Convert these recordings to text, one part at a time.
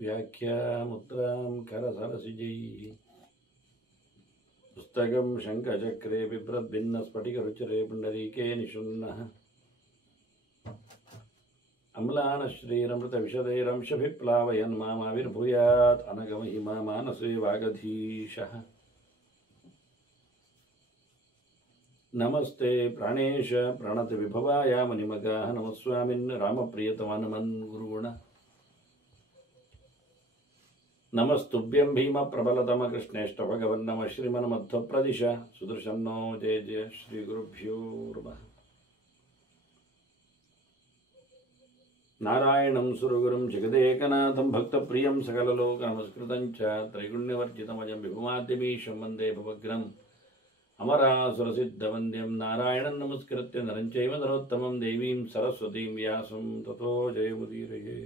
व्याख्यामुद्रां करसरसिजैः पुस्तकं शङ्खचक्रे बिभ्रद्भिन्नस्फटिकरुचिरे पुण्डरीके निषण्णः अम्लानश्रीरमृतविशदैरंशभिप्लावयन् मामाविर्भूयात् अनगमहिमा मानसे वागधीशः। नमस्ते प्राणेश प्रणतविभवाय मणिमगाः नमस्वामिन् रामप्रियतमानमन् गुरुगुण नमस्तुभ्यं भीमप्रबलतमकृष्णेष्ट भगवन् नमः श्रीमन्मध्वप्रदिश सुदर्शन्नो जय जय श्रीगुरुभ्यो नमः। नारायणं सुरगुरुं जगदेकनाथं भक्तप्रियं सकललोकनमस्कृतं च त्रैगुण्यवर्जितमजं विभुमाद्यमीशं वन्दे भवग्रम् अमरासुरसिद्धवन्द्यं नारायणं नमस्कृत्य नरं चैव नरोत्तमं देवीं सरस्वतीं व्यासं ततो जयमुदीरये।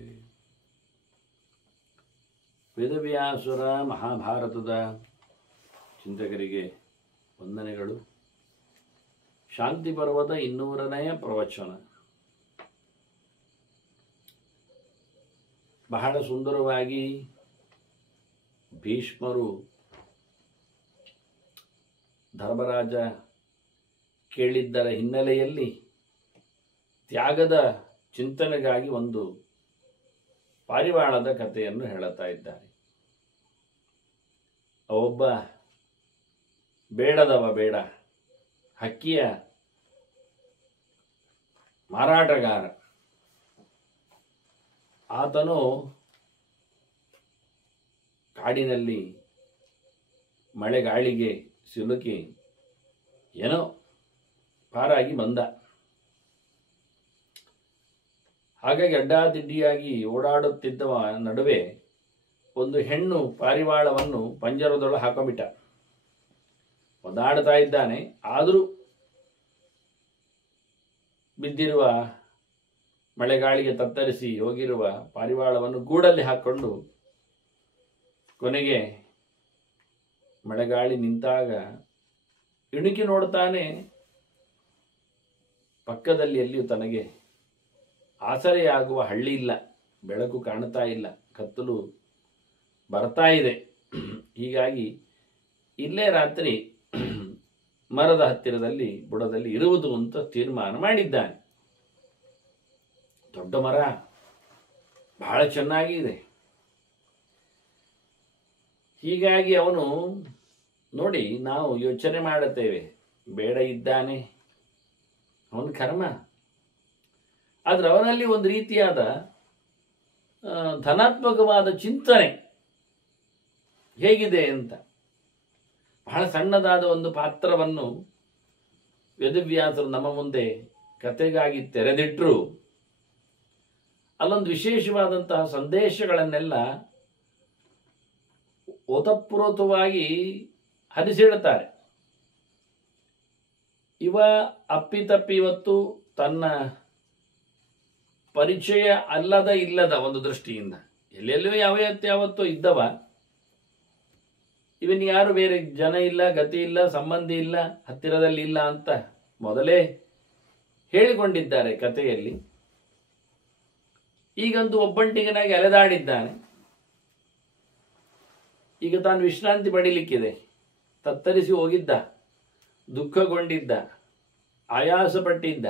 ವೇದವ್ಯಾಸುರ ಮಹಾಭಾರತದ ಚಿಂತಕರಿಗೆ ವಂದನೆಗಳು. ಶಾಂತಿ ಪರ್ವದ 200ನೇ ಪ್ರವಚನ. ಬಹಳ ಸುಂದರವಾಗಿ ಭೀಷ್ಮರು ಧರ್ಮರಾಜ ಕೇಳಿದ್ದರ ಹಿನ್ನೆಲೆಯಲ್ಲಿ ತ್ಯಾಗದ ಚಿಂತನೆಗಾಗಿ ಒಂದು ಪಾರಿವಾಳದ ಕಥೆಯನ್ನು ಹೇಳುತ್ತಾ ಇದ್ದಾರೆ. ಒಬ್ಬ ಬೇಡ ಹಕ್ಕಿಯ ಮಾರಾಟಗಾರ. ಆತನು ಕಾಡಿನಲ್ಲಿ ಮಳೆಗಾಳಿಗೆ ಸಿಲುಕಿ ಏನೋ ಪಾರಾಗಿ ಬಂದ. ಹಾಗಾಗಿ ಅಡ್ಡಾದಿಡ್ಡಿಯಾಗಿ ಓಡಾಡುತ್ತಿದ್ದ ನಡುವೆ ಒಂದು ಹೆಣ್ಣು ಪಾರಿವಾಳವನ್ನು ಪಂಜರದೊಳಗೆ ಹಾಕೊಂಬಿಟ್ಟ. ಒದ್ದಾಡ್ತಾ ಇದ್ದಾನೆ. ಆದರೂ ಬಿದ್ದಿರುವ ಮಳೆಗಾಳಿಗೆ ತತ್ತರಿಸಿ ಹೋಗಿರುವ ಪಾರಿವಾಳವನ್ನು ಗೂಡಲ್ಲಿ ಹಾಕ್ಕೊಂಡು ಕೊನೆಗೆ ಮಳೆಗಾಳಿ ನಿಂತಾಗ ಇಣುಕಿ ನೋಡ್ತಾನೆ. ಪಕ್ಕದಲ್ಲಿ ಎಲ್ಲಿಯೂ ತನಗೆ ಆಸರೆಯಾಗುವ ಹಳ್ಳಿ ಇಲ್ಲ, ಬೆಳಕು ಕಾಣ್ತಾ ಇಲ್ಲ, ಕತ್ತಲು ಬರ್ತಾ ಇದೆ. ಹೀಗಾಗಿ ಇಲ್ಲೇ ರಾತ್ರಿ ಮರದ ಹತ್ತಿರದಲ್ಲಿ ಬುಡದಲ್ಲಿ ಇರುವುದು ಅಂತ ತೀರ್ಮಾನ ಮಾಡಿದ್ದಾನೆ. ದೊಡ್ಡ ಮರ, ಬಹಳ ಚೆನ್ನಾಗಿದೆ. ಹೀಗಾಗಿ ಅವನು ನೋಡಿ, ನಾವು ಯೋಚನೆ ಮಾಡುತ್ತೇವೆ ಬೇಡ ಇದ್ದಾನೆ, ಅವನ ಕರ್ಮ. ಆದರೆ ಅವನಲ್ಲಿ ಒಂದು ರೀತಿಯಾದ ಧನಾತ್ಮಕವಾದ ಚಿಂತನೆ ಹೇಗಿದೆ ಅಂತ. ಬಹಳ ಸಣ್ಣದಾದ ಒಂದು ಪಾತ್ರವನ್ನು ವೇದವ್ಯಾಸರು ನಮ್ಮ ಮುಂದೆ ಕಥೆಗಾಗಿ ತೆರೆದಿಟ್ಟರು. ಅಲ್ಲೊಂದು ವಿಶೇಷವಾದಂತಹ ಸಂದೇಶಗಳನ್ನೆಲ್ಲ ಓತಪ್ರೋತವಾಗಿ ಹರಿಸಿಡುತ್ತಾರೆ. ಇವ ಅಪ್ಪಿತಪ್ಪಿ ಇವತ್ತು ತನ್ನ ಪರಿಚಯ ಇಲ್ಲದ ಒಂದು ದೃಷ್ಟಿಯಿಂದ ಎಲ್ಲೆಲ್ಲೋ ಯಾವತ್ತೋ ಇದ್ದವ, ಇವನ್ ಯಾರು ಬೇರೆ ಜನ ಇಲ್ಲ, ಗತಿ ಇಲ್ಲ, ಸಂಬಂಧಿ ಇಲ್ಲ, ಹತ್ತಿರದಲ್ಲಿ ಇಲ್ಲ ಅಂತ ಮೊದಲೇ ಹೇಳಿಕೊಂಡಿದ್ದಾರೆ ಕಥೆಯಲ್ಲಿ. ಈಗಂತೂ ಒಬ್ಬಂಟಿಗನಾಗಿ ಅಲೆದಾಡಿದ್ದಾನೆ. ಈಗ ತಾನು ವಿಶ್ರಾಂತಿ ಪಡೀಲಿಕ್ಕಿದೆ. ತತ್ತರಿಸಿ ಹೋಗಿದ್ದ, ದುಃಖಗೊಂಡಿದ್ದ, ಆಯಾಸಪಟ್ಟಿದ್ದ.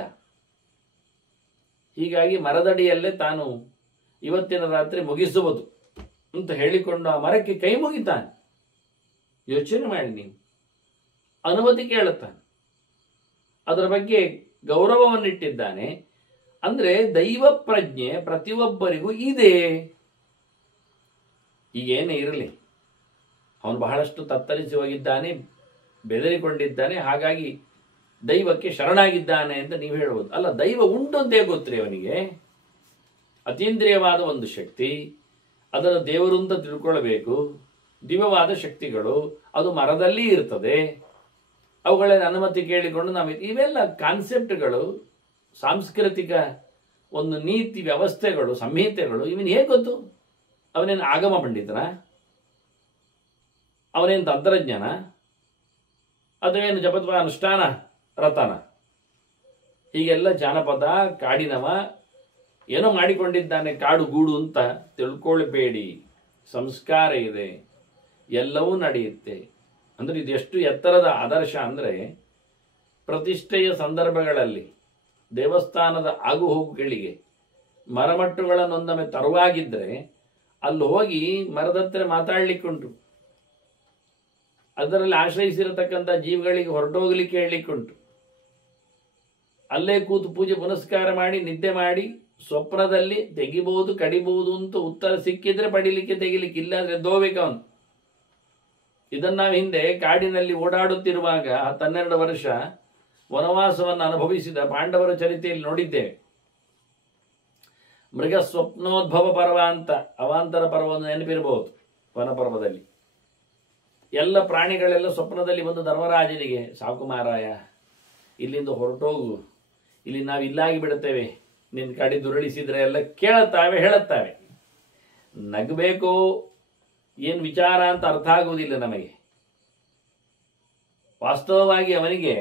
ಹೀಗಾಗಿ ಮರದಡಿಯಲ್ಲೇ ತಾನು ಇವತ್ತಿನ ರಾತ್ರಿ ಮುಗಿಸುವುದು ಅಂತ ಹೇಳಿಕೊಂಡು ಆ ಮರಕ್ಕೆ ಕೈ ಮುಗಿತಾನೆ. ಯೋಚನೆ ಮಾಡಿ ನೀವು, ಅನುಮತಿ ಕೇಳುತ್ತಾನೆ. ಅದರ ಬಗ್ಗೆ ಗೌರವವನ್ನಿಟ್ಟಿದ್ದಾನೆ. ಅಂದ್ರೆ ದೈವ ಪ್ರಜ್ಞೆ ಪ್ರತಿಯೊಬ್ಬರಿಗೂ ಇದೆ. ಈಗೇನೇ ಇರಲಿ, ಅವನು ಬಹಳಷ್ಟು ತತ್ತರಿಸಿ ಹೋಗಿದ್ದಾನೆ, ಬೆದರಿಕೊಂಡಿದ್ದಾನೆ, ಹಾಗಾಗಿ ದೈವಕ್ಕೆ ಶರಣಾಗಿದ್ದಾನೆ ಅಂತ ನೀವು ಹೇಳ್ಬೋದು. ಅಲ್ಲ, ದೈವ ಉಂಟು ಅಂತ ಗೊತ್ತ್ರಿ ಅವನಿಗೆ. ಅತೀಂದ್ರಿಯವಾದ ಒಂದು ಶಕ್ತಿ, ಅದನ್ನು ದೇವರು ಅಂತ ತಿಳ್ಕೊಳ್ಬೇಕು. ದಿವ್ಯವಾದ ಶಕ್ತಿಗಳು, ಅದು ಮರದಲ್ಲಿ ಇರ್ತದೆ. ಅವುಗಳ ಅನುಮತಿ ಕೇಳಿಕೊಂಡು ಇವೆಲ್ಲ ಕಾನ್ಸೆಪ್ಟ್ಗಳು, ಸಾಂಸ್ಕೃತಿಕ ಒಂದು ನೀತಿ ವ್ಯವಸ್ಥೆಗಳು, ಸಂಹಿತೆಗಳು ಇವನ್ ಹೇಗೆ ಗೊತ್ತು? ಅವನೇನು ಆಗಮ ಪಂಡಿತನ? ಅವನೇನು ತಂತ್ರಜ್ಞಾನ? ಅದೇನು ಜಪತ್ವ ಅನುಷ್ಠಾನ ರತನ? ಹೀಗೆಲ್ಲ ಜಾನಪದ ಕಾಡಿನವ ಏನೋ ಮಾಡಿಕೊಂಡಿದ್ದಾನೆ, ಕಾಡು ಗೂಡು ಅಂತ ತಿಳ್ಕೊಳ್ಬೇಡಿ. ಸಂಸ್ಕಾರ ಇದೆ, ಎಲ್ಲವೂ ನಡೆಯುತ್ತೆ. ಅಂದರೆ ಇದು ಎಷ್ಟು ಎತ್ತರದ ಆದರ್ಶ ಅಂದರೆ, ಪ್ರತಿಷ್ಠೆಯ ಸಂದರ್ಭಗಳಲ್ಲಿ ದೇವಸ್ಥಾನದ ಆಗು ಹೋಗುಗಳಿಗೆ ಮರಮಟ್ಟುಗಳನ್ನೊಂದೊಮ್ಮೆ ತರುವಾಗಿದ್ದರೆ ಅಲ್ಲಿ ಹೋಗಿ ಮರದ ಹತ್ರ ಮಾತಾಡ್ಲಿಕ್ಕುಂಟು, ಅದರಲ್ಲಿ ಆಶ್ರಯಿಸಿರತಕ್ಕಂಥ ಜೀವಿಗಳಿಗೆ ಹೊರಟೋಗ್ಲಿಕ್ಕೆ ಹೇಳಲಿಕ್ಕುಂಟು. ಅಲ್ಲೇ ಕೂತು ಪೂಜೆ ಪುನಸ್ಕಾರ ಮಾಡಿ ನಿದ್ದೆ ಮಾಡಿ ಸ್ವಪ್ನದಲ್ಲಿ ತೆಗಿಬಹುದು ಕಡಿಬಹುದು ಅಂತ ಉತ್ತರ ಸಿಕ್ಕಿದ್ರೆ ಪಡಿಲಿಕ್ಕೆ, ತೆಗಿಲಿಕ್ಕೆ, ಇಲ್ಲಾಂದ್ರೆ ದೋಬೇಕು ಅವನು. ಇದನ್ನು ನಾವು ಹಿಂದೆ ಕಾಡಿನಲ್ಲಿ ಓಡಾಡುತ್ತಿರುವಾಗ 12 ವರ್ಷ ವನವಾಸವನ್ನು ಅನುಭವಿಸಿದ ಪಾಂಡವರ ಚರಿತೆಯಲ್ಲಿ ನೋಡಿದ್ದೇವೆ. ಮೃಗ ಸ್ವಪ್ನೋದ್ಭವ ಪರ್ವ ಅಂತ ಅವಾಂತರ ಪರ್ವವನ್ನು ನೆನಪಿರಬಹುದು. ವನಪರ್ವದಲ್ಲಿ ಎಲ್ಲ ಪ್ರಾಣಿಗಳೆಲ್ಲ ಸ್ವಪ್ನದಲ್ಲಿ ಬಂದು ಧರ್ಮರಾಜನಿಗೆ, ಸಾಕು ಮಾರಾಯ, ಇಲ್ಲಿಂದ ಹೊರಟೋಗು, ಇಲ್ಲಿ ನಾವು ಇಲ್ಲಾಗಿ ಬಿಡುತ್ತೇವೆ, ನಿನ್ನ ಕಡೆ ದುರುಳಿಸಿದ್ರೆ ಎಲ್ಲ ಕೇಳುತ್ತಾವೆ, ಹೇಳುತ್ತಾವೆ. ನಗಬೇಕು, ಏನು ವಿಚಾರ ಅಂತ ಅರ್ಥ ಆಗುವುದಿಲ್ಲ ನಮಗೆ. ವಾಸ್ತವವಾಗಿ ಅವನಿಗೆ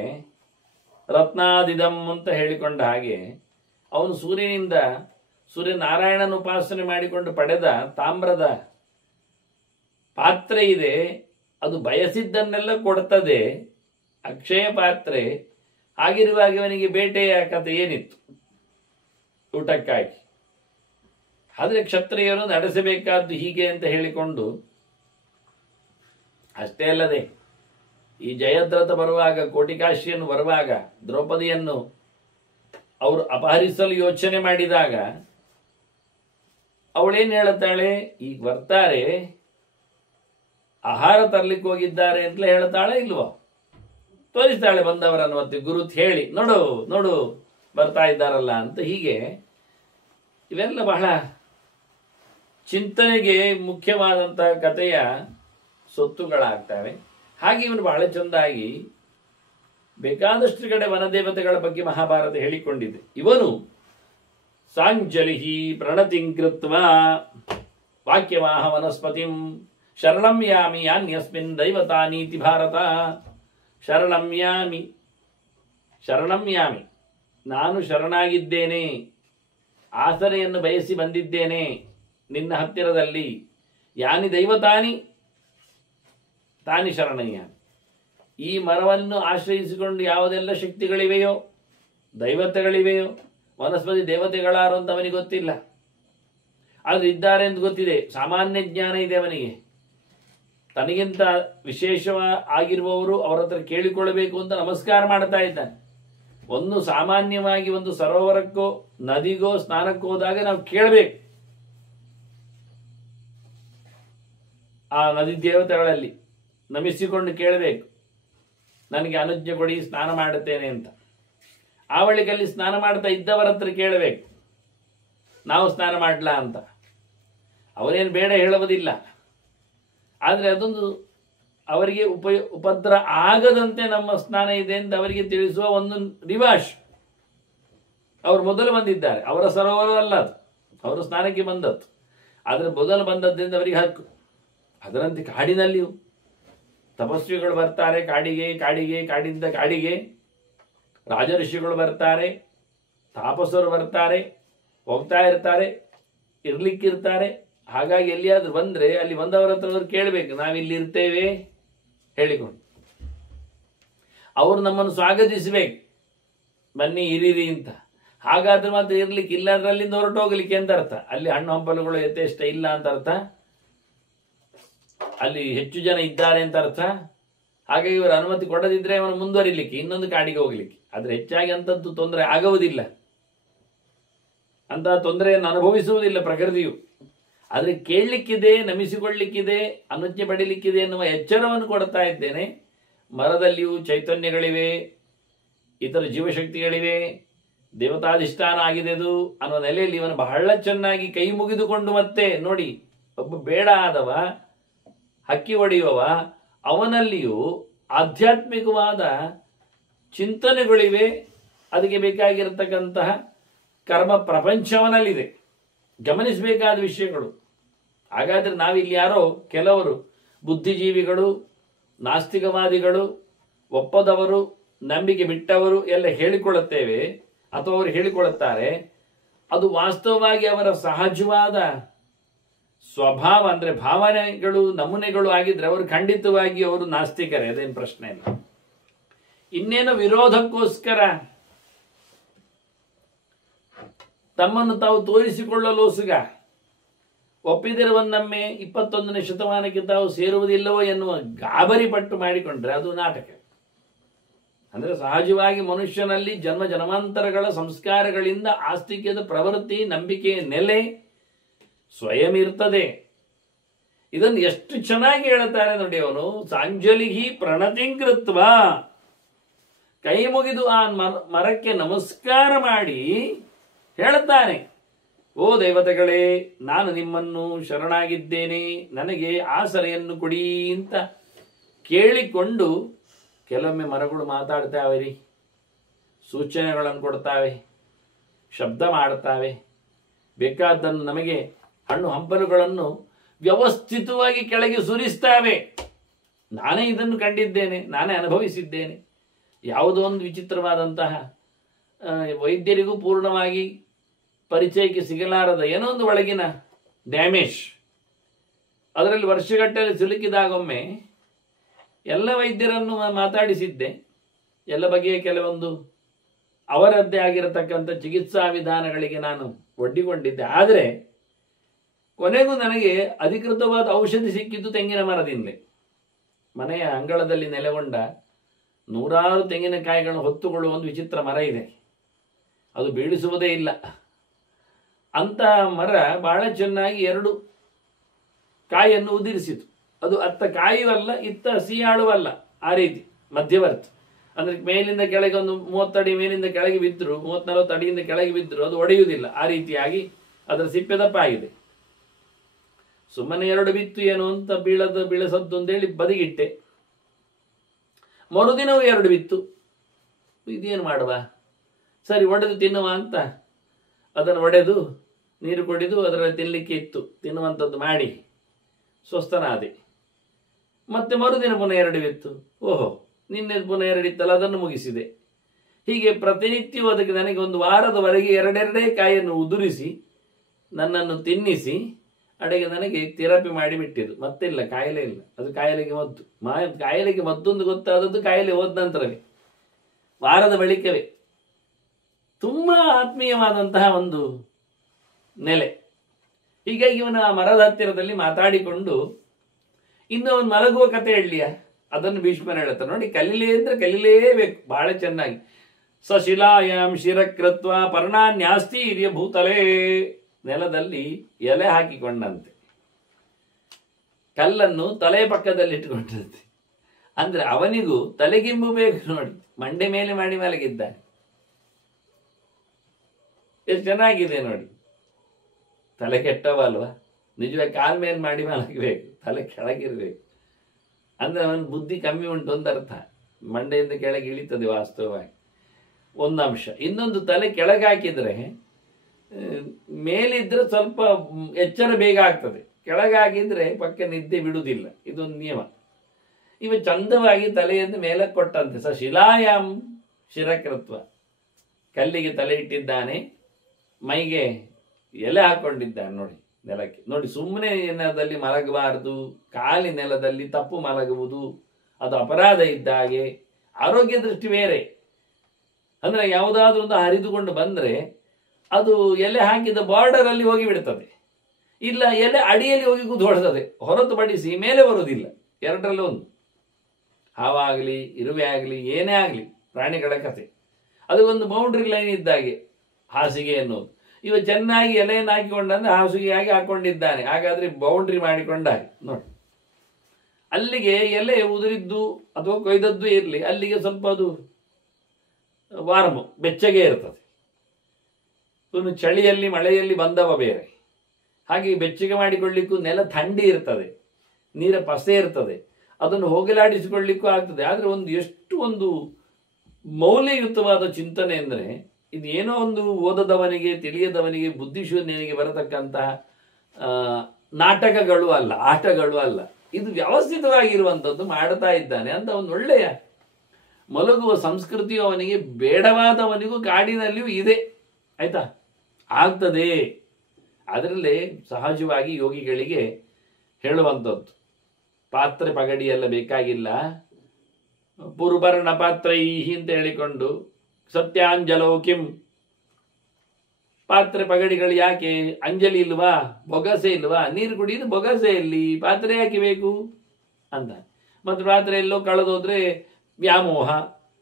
ರತ್ನಾದಿದಂ ಅಂತ ಹೇಳಿಕೊಂಡ ಹಾಗೆ ಅವನು ಸೂರ್ಯನಿಂದ ಸೂರ್ಯನಾರಾಯಣನ ಉಪಾಸನೆ ಮಾಡಿಕೊಂಡು ಪಡೆದ ತಾಮ್ರದ ಪಾತ್ರೆ ಇದೆ, ಅದು ಬಯಸಿದ್ದನ್ನೆಲ್ಲ ಕೊಡ್ತದೆ, ಅಕ್ಷಯ ಪಾತ್ರೆ. ಆಗಿರುವಾಗ ಅವನಿಗೆ ಬೇಟೆಯ ಕಥೆ ಏನಿತ್ತು ಊಟಕ್ಕಾಗಿ? ಆದರೆ ಕ್ಷತ್ರಿಯರು ನಡೆಸಬೇಕಾದ್ದು ಹೀಗೆ ಅಂತ ಹೇಳಿಕೊಂಡು, ಅಷ್ಟೇ ಅಲ್ಲದೆ ಈ ಜಯದ್ರಥ ಬರುವಾಗ, ಕೋಟಿಕಾಶಿಯನ್ನು ಬರುವಾಗ, ದ್ರೌಪದಿಯನ್ನು ಅವರು ಅಪಹರಿಸಲು ಯೋಚನೆ ಮಾಡಿದಾಗ ಅವಳೇನು ಹೇಳುತ್ತಾಳೆ, ಈಗ ಬರ್ತಾರೆ, ಆಹಾರ ತರ್ಲಿಕ್ಕೆ ಹೋಗಿದ್ದಾರೆ ಅಂತಲೇ ಹೇಳ್ತಾಳೆ ಇಲ್ವೋ? ತೋರಿಸ್ತಾಳೆ ಬಂದವರನ್ನು, ಮತ್ತೆ ಗುರುತ್ ಹೇಳಿ, ನೋಡು ನೋಡು ಬರ್ತಾ ಇದ್ದಾರಲ್ಲ ಅಂತ. ಹೀಗೆ ಇವೆಲ್ಲ ಬಹಳ ಚಿಂತನೆಗೆ ಮುಖ್ಯವಾದಂತಹ ಕಥೆಯ ಸೊತ್ತುಗಳಾಗ್ತವೆ. ಹಾಗೆ ಇವನು ಬಹಳ ಚೆಂದಾಗಿ ಬೇಕಾದಷ್ಟು ಕಡೆ ವನದೇವತೆಗಳ ಬಗ್ಗೆ ಮಹಾಭಾರತ ಹೇಳಿಕೊಂಡಿದೆ. ಇವನು ಸಾಂಜಲಿ ಪ್ರಣತಿಂ ಕೃತ್ವಾ ವಾಕ್ಯವಾಹ ವನಸ್ಪತಿಂ ಶರಣಂ ಯಾಮಿ ಯಾನ್ಯಸ್ಮಿನ್ ದೈವತಾನೀತಿ ಭಾರತ. ಶರಣಂ ಯಾಮಿ, ಶರಣಂ ಯಾಮಿ, ನಾನು ಶರಣಾಗಿದ್ದೇನೆ, ಆಸರೆಯನ್ನು ಬಯಸಿ ಬಂದಿದ್ದೇನೆ ನಿನ್ನ ಹತ್ತಿರದಲ್ಲಿ. ಯಾನಿ ದೈವತಾನಿ ತಾನಿ ಶರಣಯ್ಯ. ಈ ಮರವನ್ನು ಆಶ್ರಯಿಸಿಕೊಂಡು ಯಾವುದೆಲ್ಲ ಶಕ್ತಿಗಳಿವೆಯೋ, ದೈವತೆಗಳಿವೆಯೋ, ವನಸ್ಪತಿ ದೇವತೆಗಳಾರು ಅಂತ ಅವನಿಗೆ ಗೊತ್ತಿಲ್ಲ, ಆದ್ರೆ ಇದ್ದಾರೆ ಅಂತ ಗೊತ್ತಿದೆ. ಸಾಮಾನ್ಯ ಜ್ಞಾನ ಇದೆ ಅವನಿಗೆ. ತನಗಿಂತ ವಿಶೇಷವಾಗಿರುವವರು ಅವರ ಹತ್ರ ಕೇಳಿಕೊಳ್ಳಬೇಕು ಅಂತ ನಮಸ್ಕಾರ ಮಾಡ್ತಾ ಇದ್ದಾನೆ. ಒಂದು ಸಾಮಾನ್ಯವಾಗಿ ಒಂದು ಸರೋವರಕ್ಕೋ ನದಿಗೋ ಸ್ನಾನಕ್ಕೋ ಹೋದಾಗ ನಾವು ಕೇಳಬೇಕು, ಆ ನದಿ ದೇವತೆಗಳಲ್ಲಿ ನಮಿಸಿಕೊಂಡು ಕೇಳಬೇಕು, ನನಗೆ ಅನುಜ್ಞೆ ಕೊಡಿ ಸ್ನಾನ ಮಾಡುತ್ತೇನೆ ಅಂತ. ಆವಳಿಗಲ್ಲಿ ಸ್ನಾನ ಮಾಡ್ತಾ ಇದ್ದವರ ಹತ್ರ ಕೇಳಬೇಕು, ನಾವು ಸ್ನಾನ ಮಾಡಲಾ ಅಂತ. ಅವರೇನು ಬೇಡ ಹೇಳುವುದಿಲ್ಲ, ಆದರೆ ಅದೊಂದು ಅವರಿಗೆ ಉಪದ್ರ ಆಗದಂತೆ ನಮ್ಮ ಸ್ನಾನ ಇದೆ ಅಂತ ಅವರಿಗೆ ತಿಳಿಸುವ ಒಂದು ರಿವಾಶ್. ಅವರು ಮೊದಲು ಬಂದಿದ್ದಾರೆ, ಅವರ ಸರೋವರ ಅಲ್ಲ ಅದು, ಅವರು ಸ್ನಾನಕ್ಕೆ ಬಂದದ್ದು, ಆದರೆ ಮೊದಲು ಬಂದದ್ದರಿಂದ ಅವರಿಗೆ ಹಕ್ಕು. ಅದರಂತೆ ಕಾಡಿನಲ್ಲಿಯೂ ತಪಸ್ವಿಗಳು ಬರ್ತಾರೆ, ಕಾಡಿಗೆ ಕಾಡಿಗೆ ಕಾಡಿಂದ ಕಾಡಿಗೆ ರಾಜಋಷಿಗಳು ಬರ್ತಾರೆ, ತಾಪಸರು ಬರ್ತಾರೆ, ಹೋಗ್ತಾ ಇರ್ತಾರೆ, ಇರ್ಲಿಕ್ಕಿರ್ತಾರೆ. ಹಾಗಾಗಿ ಎಲ್ಲಿಯಾದ್ರೂ ಬಂದ್ರೆ ಅಲ್ಲಿ ಬಂದವರ ಹತ್ರ ಕೇಳಬೇಕು, ನಾವಿಲ್ಲಿ ಇರ್ತೇವೆ ಹೇಳಿಕೊಂಡು. ಅವರು ನಮ್ಮನ್ನು ಸ್ವಾಗತಿಸಬೇಕು, ಬನ್ನಿ ಇರೀರಿ ಅಂತ. ಹಾಗಾದ್ರೆ ಮಾತ್ರ ಇರ್ಲಿಕ್ಕೆ, ಇಲ್ಲಾಂದ್ರೆ ಅಲ್ಲಿಂದ ಹೊರಟೋಗ್ಲಿಕ್ಕೆ ಅಂತ ಅರ್ಥ. ಅಲ್ಲಿ ಹಣ್ಣು ಹಂಪಲುಗಳು ಯಥೇಷ್ಟ ಇಲ್ಲ ಅಂತ ಅರ್ಥ, ಅಲ್ಲಿ ಹೆಚ್ಚು ಜನ ಇದ್ದಾರೆ ಅಂತ ಅರ್ಥ. ಹಾಗಾಗಿ ಇವರು ಅನುಮತಿ ಕೊಡದಿದ್ರೆ ಅವನು ಮುಂದುವರಿಲಿಕ್ಕೆ, ಇನ್ನೊಂದು ಕಾಡಿಗೆ ಹೋಗ್ಲಿಕ್ಕೆ. ಆದ್ರೆ ಹೆಚ್ಚಾಗಿ ಅಂತದ್ದು ತೊಂದರೆ ಆಗುವುದಿಲ್ಲ, ಅಂತ ತೊಂದರೆಯನ್ನು ಅನುಭವಿಸುವುದಿಲ್ಲ ಪ್ರಕೃತಿಯು. ಆದರೆ ಕೇಳಲಿಕ್ಕಿದೆ, ನಮಿಸಿಕೊಳ್ಳಲಿಕ್ಕಿದೆ, ಅನುಜ್ಞೆ ಪಡೀಲಿಕ್ಕಿದೆ ಎನ್ನುವ ಎಚ್ಚರವನ್ನು ಕೊಡ್ತಾ ಇದ್ದೇನೆ. ಮರದಲ್ಲಿಯೂ ಚೈತನ್ಯಗಳಿವೆ, ಇತರ ಜೀವಶಕ್ತಿಗಳಿವೆ, ದೇವತಾಧಿಷ್ಠಾನ ಆಗಿದೆ ಅದು ಅನ್ನೋ ನೆಲೆಯಲ್ಲಿ ಇವನು ಬಹಳ ಚೆನ್ನಾಗಿ ಕೈ ಮುಗಿದುಕೊಂಡು, ಮತ್ತೆ ನೋಡಿ, ಒಬ್ಬ ಬೇಡ ಆದವ, ಹಕ್ಕಿ ಹೊಡೆಯುವವ, ಅವನಲ್ಲಿಯೂ ಆಧ್ಯಾತ್ಮಿಕವಾದ ಚಿಂತನೆಗಳಿವೆ. ಅದಕ್ಕೆ ಬೇಕಾಗಿರತಕ್ಕಂತಹ ಕರ್ಮ ಪ್ರಪಂಚವನಲ್ಲಿದೆ, ಗಮನಿಸಬೇಕಾದ ವಿಷಯಗಳು. ಹಾಗಾದ್ರೆ ನಾವಿಲ್ಲಿ ಯಾರೋ ಕೆಲವರು ಬುದ್ಧಿಜೀವಿಗಳು, ನಾಸ್ತಿಕವಾದಿಗಳು, ಒಪ್ಪದವರು, ನಂಬಿಕೆ ಬಿಟ್ಟವರು ಎಲ್ಲ ಹೇಳಿಕೊಳ್ಳುತ್ತೇವೆ, ಅಥವಾ ಅವರು ಹೇಳಿಕೊಳ್ಳುತ್ತಾರೆ. ಅದು ವಾಸ್ತವವಾಗಿ ಅವರ ಸಹಜವಾದ ಸ್ವಭಾವ ಅಂದ್ರೆ ಭಾವನೆಗಳು ನಮೂನೆಗಳು ಆಗಿದ್ರೆ ಅವರು ಖಂಡಿತವಾಗಿ ಅವರು ನಾಸ್ತಿಕರೇ, ಅದೇನು ಪ್ರಶ್ನೆ ಇಲ್ಲ. ಇನ್ನೇನು ವಿರೋಧಕ್ಕೋಸ್ಕರ ತಮ್ಮನ್ನು ತಾವು ತೋರಿಸಿಕೊಳ್ಳಲು ಸುಗ ಒಪ್ಪಿದಿರುವನ್ನೊಮ್ಮೆ 21ನೇ ಶತಮಾನಕ್ಕೆ ತಾವು ಸೇರುವುದಿಲ್ಲವೋ ಎನ್ನುವ ಗಾಬರಿ ಪಟ್ಟು ಮಾಡಿಕೊಂಡ್ರೆ ಅದು ನಾಟಕ. ಅಂದ್ರೆ ಸಹಜವಾಗಿ ಮನುಷ್ಯನಲ್ಲಿ ಜನ್ಮ ಜನ್ಮಾಂತರಗಳ ಸಂಸ್ಕಾರಗಳಿಂದ ಆಸ್ತಿಕ್ಯದ ಪ್ರವೃತ್ತಿ, ನಂಬಿಕೆಯ ನೆಲೆ ಸ್ವಯಂ ಇರ್ತದೆ. ಇದನ್ನು ಎಷ್ಟು ಚೆನ್ನಾಗಿ ಹೇಳುತ್ತಾರೆ ನೋಡಿ ಅವನು. ಸಾಂಜಲಿಹಿ ಪ್ರಣತಿಂಕೃತ್ವ, ಕೈ ಮುಗಿದು ಆ ಮರಕ್ಕೆ ನಮಸ್ಕಾರ ಮಾಡಿ ಹೇಳುತ್ತಾನೆ, ಓ ದೇವತೆಗಳೇ, ನಾನು ನಿಮ್ಮನ್ನು ಶರಣಾಗಿದ್ದೇನೆ, ನನಗೆ ಆಸರೆಯನ್ನು ಕೊಡಿ ಅಂತ ಕೇಳಿಕೊಂಡು ಕೆಲವೊಮ್ಮೆ ಮರಗಳು ಮಾತಾಡ್ತಾವೆ ರೀ, ಸೂಚನೆಗಳನ್ನು ಕೊಡ್ತಾವೆ, ಶಬ್ದ ಮಾಡ್ತಾವೆ, ಬೇಕಾದ್ದನ್ನು ನಮಗೆ ಹಣ್ಣು ಹಂಪಲುಗಳನ್ನು ವ್ಯವಸ್ಥಿತವಾಗಿ ಕೆಳಗೆ ಸುರಿಸ್ತಾವೆ. ನಾನೇ ಇದನ್ನು ಕಂಡಿದ್ದೇನೆ, ನಾನೇ ಅನುಭವಿಸಿದ್ದೇನೆ. ಯಾವುದೋ ಒಂದು ವಿಚಿತ್ರವಾದಂತಹ ವೈದ್ಯರಿಗೂ ಪೂರ್ಣವಾಗಿ ಪರಿಚಯಕ್ಕೆ ಸಿಗಲಾರದ ಏನೋ ಒಂದು ಒಳಗಿನ ಡ್ಯಾಮೇಜ್, ಅದರಲ್ಲಿ ವರ್ಷಗಟ್ಟಲೆ ಸಿಲುಕಿದಾಗೊಮ್ಮೆ ಎಲ್ಲ ವೈದ್ಯರನ್ನು ಮಾತಾಡಿಸಿದ್ದೆ, ಎಲ್ಲ ಬಗೆಯ ಕೆಲವೊಂದು ಅವರದ್ದೇ ಆಗಿರತಕ್ಕಂಥ ಚಿಕಿತ್ಸಾ ವಿಧಾನಗಳಿಗೆ ನಾನು ಒಡ್ಡಿಕೊಂಡಿದ್ದೆ. ಆದರೆ ಕೊನೆಗೂ ನನಗೆ ಅಧಿಕೃತವಾದ ಔಷಧಿ ಸಿಕ್ಕಿದ್ದು ತೆಂಗಿನ ಮರದಿಂದಲೇ. ಮನೆಯ ಅಂಗಳದಲ್ಲಿ ನೆಲೆಗೊಂಡ 100 ತೆಂಗಿನಕಾಯಿಗಳನ್ನು ಹೊತ್ತುಕೊಳ್ಳುವ ಒಂದು ವಿಚಿತ್ರ ಮರ ಇದೆ, ಅದು ಬೀಳಿಸುವುದೇ ಇಲ್ಲ. ಅಂತ ಮರ ಬಹಳ ಚೆನ್ನಾಗಿ 2 ಕಾಯಿಯನ್ನು ಉದಿರಿಸಿತು. ಅದು ಅತ್ತ ಕಾಯಿಯೂ ಅಲ್ಲ, ಇತ್ತ ಸಿಯಾಳು ಅಲ್ಲ, ಆ ರೀತಿ ಮಧ್ಯವರ್ತಿ. ಅಂದ್ರೆ ಮೇಲಿಂದ ಕೆಳಗೆ ಒಂದು 30 ಅಡಿ ಮೇಲಿಂದ ಕೆಳಗೆ ಬಿದ್ದರು, 30-40 ಅಡಿಯಿಂದ ಕೆಳಗೆ ಬಿದ್ದರು, ಅದು ಒಡೆಯುವುದಿಲ್ಲ. ಆ ರೀತಿಯಾಗಿ ಅದರ ಸಿಪ್ಪೆ ದಪ್ಪ ಆಗಿದೆ. ಸುಮ್ಮನೆ 2 ಬಿತ್ತು ಏನು ಅಂತ ಬೀಳಸದ್ದು ಅಂತೇಳಿ ಬದಿಗಿಟ್ಟೆ. ಮರುದಿನವೂ 2 ಬಿತ್ತು. ಇದೇನು ಮಾಡುವ, ಸರಿ ಒಡೆದು ತಿನ್ನುವ ಅಂತ ಅದನ್ನು ಒಡೆದು ನೀರು ಕುಡಿದು ಅದರಲ್ಲಿ ತಿನ್ನಲಿಕ್ಕೆ ಇತ್ತು, ತಿನ್ನುವಂಥದ್ದು ಮಾಡಿ ಸ್ವಸ್ಥನಾದೆ. ಮತ್ತೆ ಮರುದಿನ ಪುನಃ 2 ಬಿತ್ತು. ಓಹೋ, ನಿನ್ನೆ ಪುನಃ 2 ಇತ್ತಲ್ಲ, ಅದನ್ನು ಮುಗಿಸಿದೆ. ಹೀಗೆ ಪ್ರತಿನಿತ್ಯವೂ ಅದಕ್ಕೆ ನನಗೆ ಒಂದು ವಾರದವರೆಗೆ 2 ಕಾಯಿಯನ್ನು ಉದುರಿಸಿ ನನ್ನನ್ನು ತಿನ್ನಿಸಿ ಅಡೆಗೆ ನನಗೆ ಥೆರಪಿ ಮಾಡಿ ಬಿಟ್ಟಿದ್ದು. ಮತ್ತಿಲ್ಲ, ಕಾಯಿಲೆ ಇಲ್ಲ. ಅದು ಕಾಯಿಲೆಗೆ ಮದ್ದು. ಕಾಯಿಲೆಗೆ ಮತ್ತೊಂದು ಗೊತ್ತಾದದ್ದು ಕಾಯಿಲೆ ಹೋದ ನಂತರವೇ, ವಾರದ ಬಳಿಕವೇ. ತುಂಬಾ ಆತ್ಮೀಯವಾದಂತಹ ಒಂದು ನೆಲೆ. ಹೀಗಾಗಿ ಇವನ ಮರದ ಹತ್ತಿರದಲ್ಲಿ ಮಾತಾಡಿಕೊಂಡು ಇನ್ನು ಅವನು ಮಲಗುವ ಕತೆ ಹೇಳಲಿಯ, ಅದನ್ನು ಭೀಷ್ಮರು ಹೇಳ್ತಾರೆ ನೋಡಿ. ಕಲೀಲೇ ಅಂದ್ರೆ ಕಲೀಲೇಬೇಕು ಬಹಳ ಚೆನ್ನಾಗಿ. ಸಶಿಲಾಯಾಂ ಶಿರಕೃತ್ವ ಪರ್ಣಾನ್ಯಾಸ್ತಿ ಹಿರಿಯ ಭೂತಲೇ, ನೆಲದಲ್ಲಿ ಎಲೆ ಹಾಕಿಕೊಂಡಂತೆ, ಕಲ್ಲನ್ನು ತಲೆ ಪಕ್ಕದಲ್ಲಿ ಇಟ್ಟುಕೊಂಡಂತೆ. ಅಂದ್ರೆ ಅವನಿಗೂ ತಲೆಗಿಂಬು ಬೇಕು ನೋಡಿ, ಮಂಡೆ ಮೇಲೆ ಮಾಡಿ ಮಲಗಿದ್ದಾನೆ. ಎಷ್ಟು ಚೆನ್ನಾಗಿದೆ ನೋಡಿ. ತಲೆ ಕೆಟ್ಟವಲ್ವಾ, ನಿಜವಾಗಿ ಕಾಲ್ ಮೇಲೆ ಮಾಡಿ ಮಲಗಬೇಕು, ತಲೆ ಕೆಳಗಿರ್ಬೇಕು. ಅಂದ್ರೆ ಅವನ ಬುದ್ಧಿ ಕಮ್ಮಿ ಉಂಟು ಅಂತ ಅರ್ಥ. ಮಂಡೆಯಿಂದ ಕೆಳಗೆ ಇಳಿತದೆ ವಾಸ್ತವವಾಗಿ, ಒಂದು ಅಂಶ. ಇನ್ನೊಂದು, ತಲೆ ಕೆಳಗೆ ಹಾಕಿದ್ರೆ ಮೇಲಿದ್ರೆ ಸ್ವಲ್ಪ ಎಚ್ಚರ ಬೇಗ ಆಗ್ತದೆ, ಕೆಳಗಾಗಿದ್ರೆ ಪಕ್ಕ ನಿದ್ದೆ ಬಿಡುವುದಿಲ್ಲ. ಇದೊಂದು ನಿಯಮ. ಇವ ಚಂದವಾಗಿ ತಲೆಯನ್ನು ಮೇಲಕ್ಕೆ ಕೊಟ್ಟಂತೆ. ಶಿಲಾಯಾಮ್ ಶಿರಕೃತ್ವ, ಕಲ್ಲಿಗೆ ತಲೆ ಇಟ್ಟಿದ್ದಾನೆ, ಮೈಗೆ ಎಲೆ ಹಾಕೊಂಡಿದ್ದಾನೆ ನೋಡಿ ನೆಲಕ್ಕೆ. ನೋಡಿ, ಸುಮ್ಮನೆ ನೆಲದಲ್ಲಿ ಮಲಗಬಾರದು, ಖಾಲಿ ನೆಲದಲ್ಲಿ ತಪ್ಪು ಮಲಗುವುದು ಅದು ಅಪರಾಧ ಇದ್ದ ಹಾಗೆ. ಆರೋಗ್ಯ ದೃಷ್ಟಿ ಬೇರೆ. ಅಂದ್ರೆ ಯಾವುದಾದ್ರೂ ಒಂದು ಹರಿದುಕೊಂಡು ಬಂದ್ರೆ ಅದು ಎಲೆ ಹಾಕಿದ ಬಾರ್ಡರ್ ಅಲ್ಲಿ ಹೋಗಿ ಬಿಡ್ತದೆ, ಇಲ್ಲ ಎಲೆ ಅಡಿಯಲ್ಲಿ ಹೋಗಿ ಕೂತ್ಕೊಳ್ತದೆ, ಹೊರತುಪಡಿಸಿ ಮೇಲೆ ಬರುವುದಿಲ್ಲ. 2ರಲ್ಲಿ 1. ಹಾವಾಗಲಿ ಇರುವೆ ಆಗಲಿ ಏನೇ ಆಗಲಿ ಪ್ರಾಣಿಗಳ ಕತೆ, ಅದು ಒಂದು ಬೌಂಡ್ರಿ ಲೈನ್ ಇದ್ದಾಗೆ ಹಾಸಿಗೆ ಅನ್ನೋದು. ಇವ ಚೆನ್ನಾಗಿ ಎಲೆಯನ್ನು ಹಾಕಿಕೊಂಡಂದ್ರೆ ಹಾಸಿಗೆಯಾಗಿ ಹಾಕೊಂಡಿದ್ದಾನೆ, ಹಾಗಾದ್ರೆ ಬೌಂಡ್ರಿ ಮಾಡಿಕೊಂಡಾಗೆ ನೋಡಿ. ಅಲ್ಲಿಗೆ ಎಲೆ ಉದುರಿದ್ದು ಅಥವಾ ಕೊಯ್ದದ್ದು ಇರಲಿ, ಅಲ್ಲಿಗೆ ಸ್ವಲ್ಪ ಅದು ವಾರ್ಮ್ ಬೆಚ್ಚಗೆ ಇರ್ತದೆ. ಇನ್ನು ಚಳಿಯಲ್ಲಿ ಮಳೆಯಲ್ಲಿ ಬಂದವ ಬೇರೆ, ಹಾಗೆ ಬೆಚ್ಚಗೆ ಮಾಡಿಕೊಳ್ಳಿಕ್ಕೂ ನೆಲ ಥಂಡಿ ಇರ್ತದೆ, ನೀರ ಪಸೆ ಇರ್ತದೆ, ಅದನ್ನು ಹೋಗಲಾಡಿಸಿಕೊಳ್ಳಿಕ್ಕೂ ಆಗ್ತದೆ. ಆದರೆ ಎಷ್ಟು ಒಂದು ಮೌಲ್ಯಯುತವಾದ ಚಿಂತನೆ ಅಂದರೆ, ಇದು ಏನೋ ಒಂದು ಓದದವನಿಗೆ, ತಿಳಿಯದವನಿಗೆ, ಬುದ್ಧಿಶೂನ್ಯನಿಗೆ ಬರತಕ್ಕಂತಹ ನಾಟಕಗಳು ಅಲ್ಲ, ಆಟಗಳು ಅಲ್ಲ. ಇದು ವ್ಯವಸ್ಥಿತವಾಗಿರುವಂಥದ್ದು ಮಾಡ್ತಾ ಇದ್ದಾನೆ ಅಂತ ಒಂದು ಒಳ್ಳೆಯ ಮಲಗುವ ಸಂಸ್ಕೃತಿಯು ಅವನಿಗೆ ಬೇಡವಾದವನಿಗೂ ಕಾಡಿನಲ್ಲಿಯೂ ಇದೆ. ಆಯ್ತಾ, ಆಗ್ತದೆ. ಅದರಲ್ಲೇ ಸಹಜವಾಗಿ ಯೋಗಿಗಳಿಗೆ ಹೇಳುವಂಥದ್ದು. ಪಾತ್ರೆ ಪಗಡಿ ಎಲ್ಲ ಬೇಕಾಗಿಲ್ಲ, ಪುರ್ಬರ್ಣ ಪಾತ್ರೈಹಿ ಅಂತ ಹೇಳಿಕೊಂಡು ಸತ್ಯಾಂಜಲೋ ಕಿಂ, ಪಾತ್ರೆ ಪಗಡಿಗಳು ಯಾಕೆ, ಅಂಜಲಿ ಇಲ್ವಾ, ಬೊಗಸೆ ಇಲ್ವಾ, ನೀರು ಕುಡಿಯೋದು ಬೊಗಸೆ ಇಲ್ಲಿ, ಪಾತ್ರೆ ಯಾಕೆ ಬೇಕು ಅಂತ. ಮತ್ತು ಪಾತ್ರೆ ಎಲ್ಲೋ ಕಳೆದೋದ್ರೆ ವ್ಯಾಮೋಹ,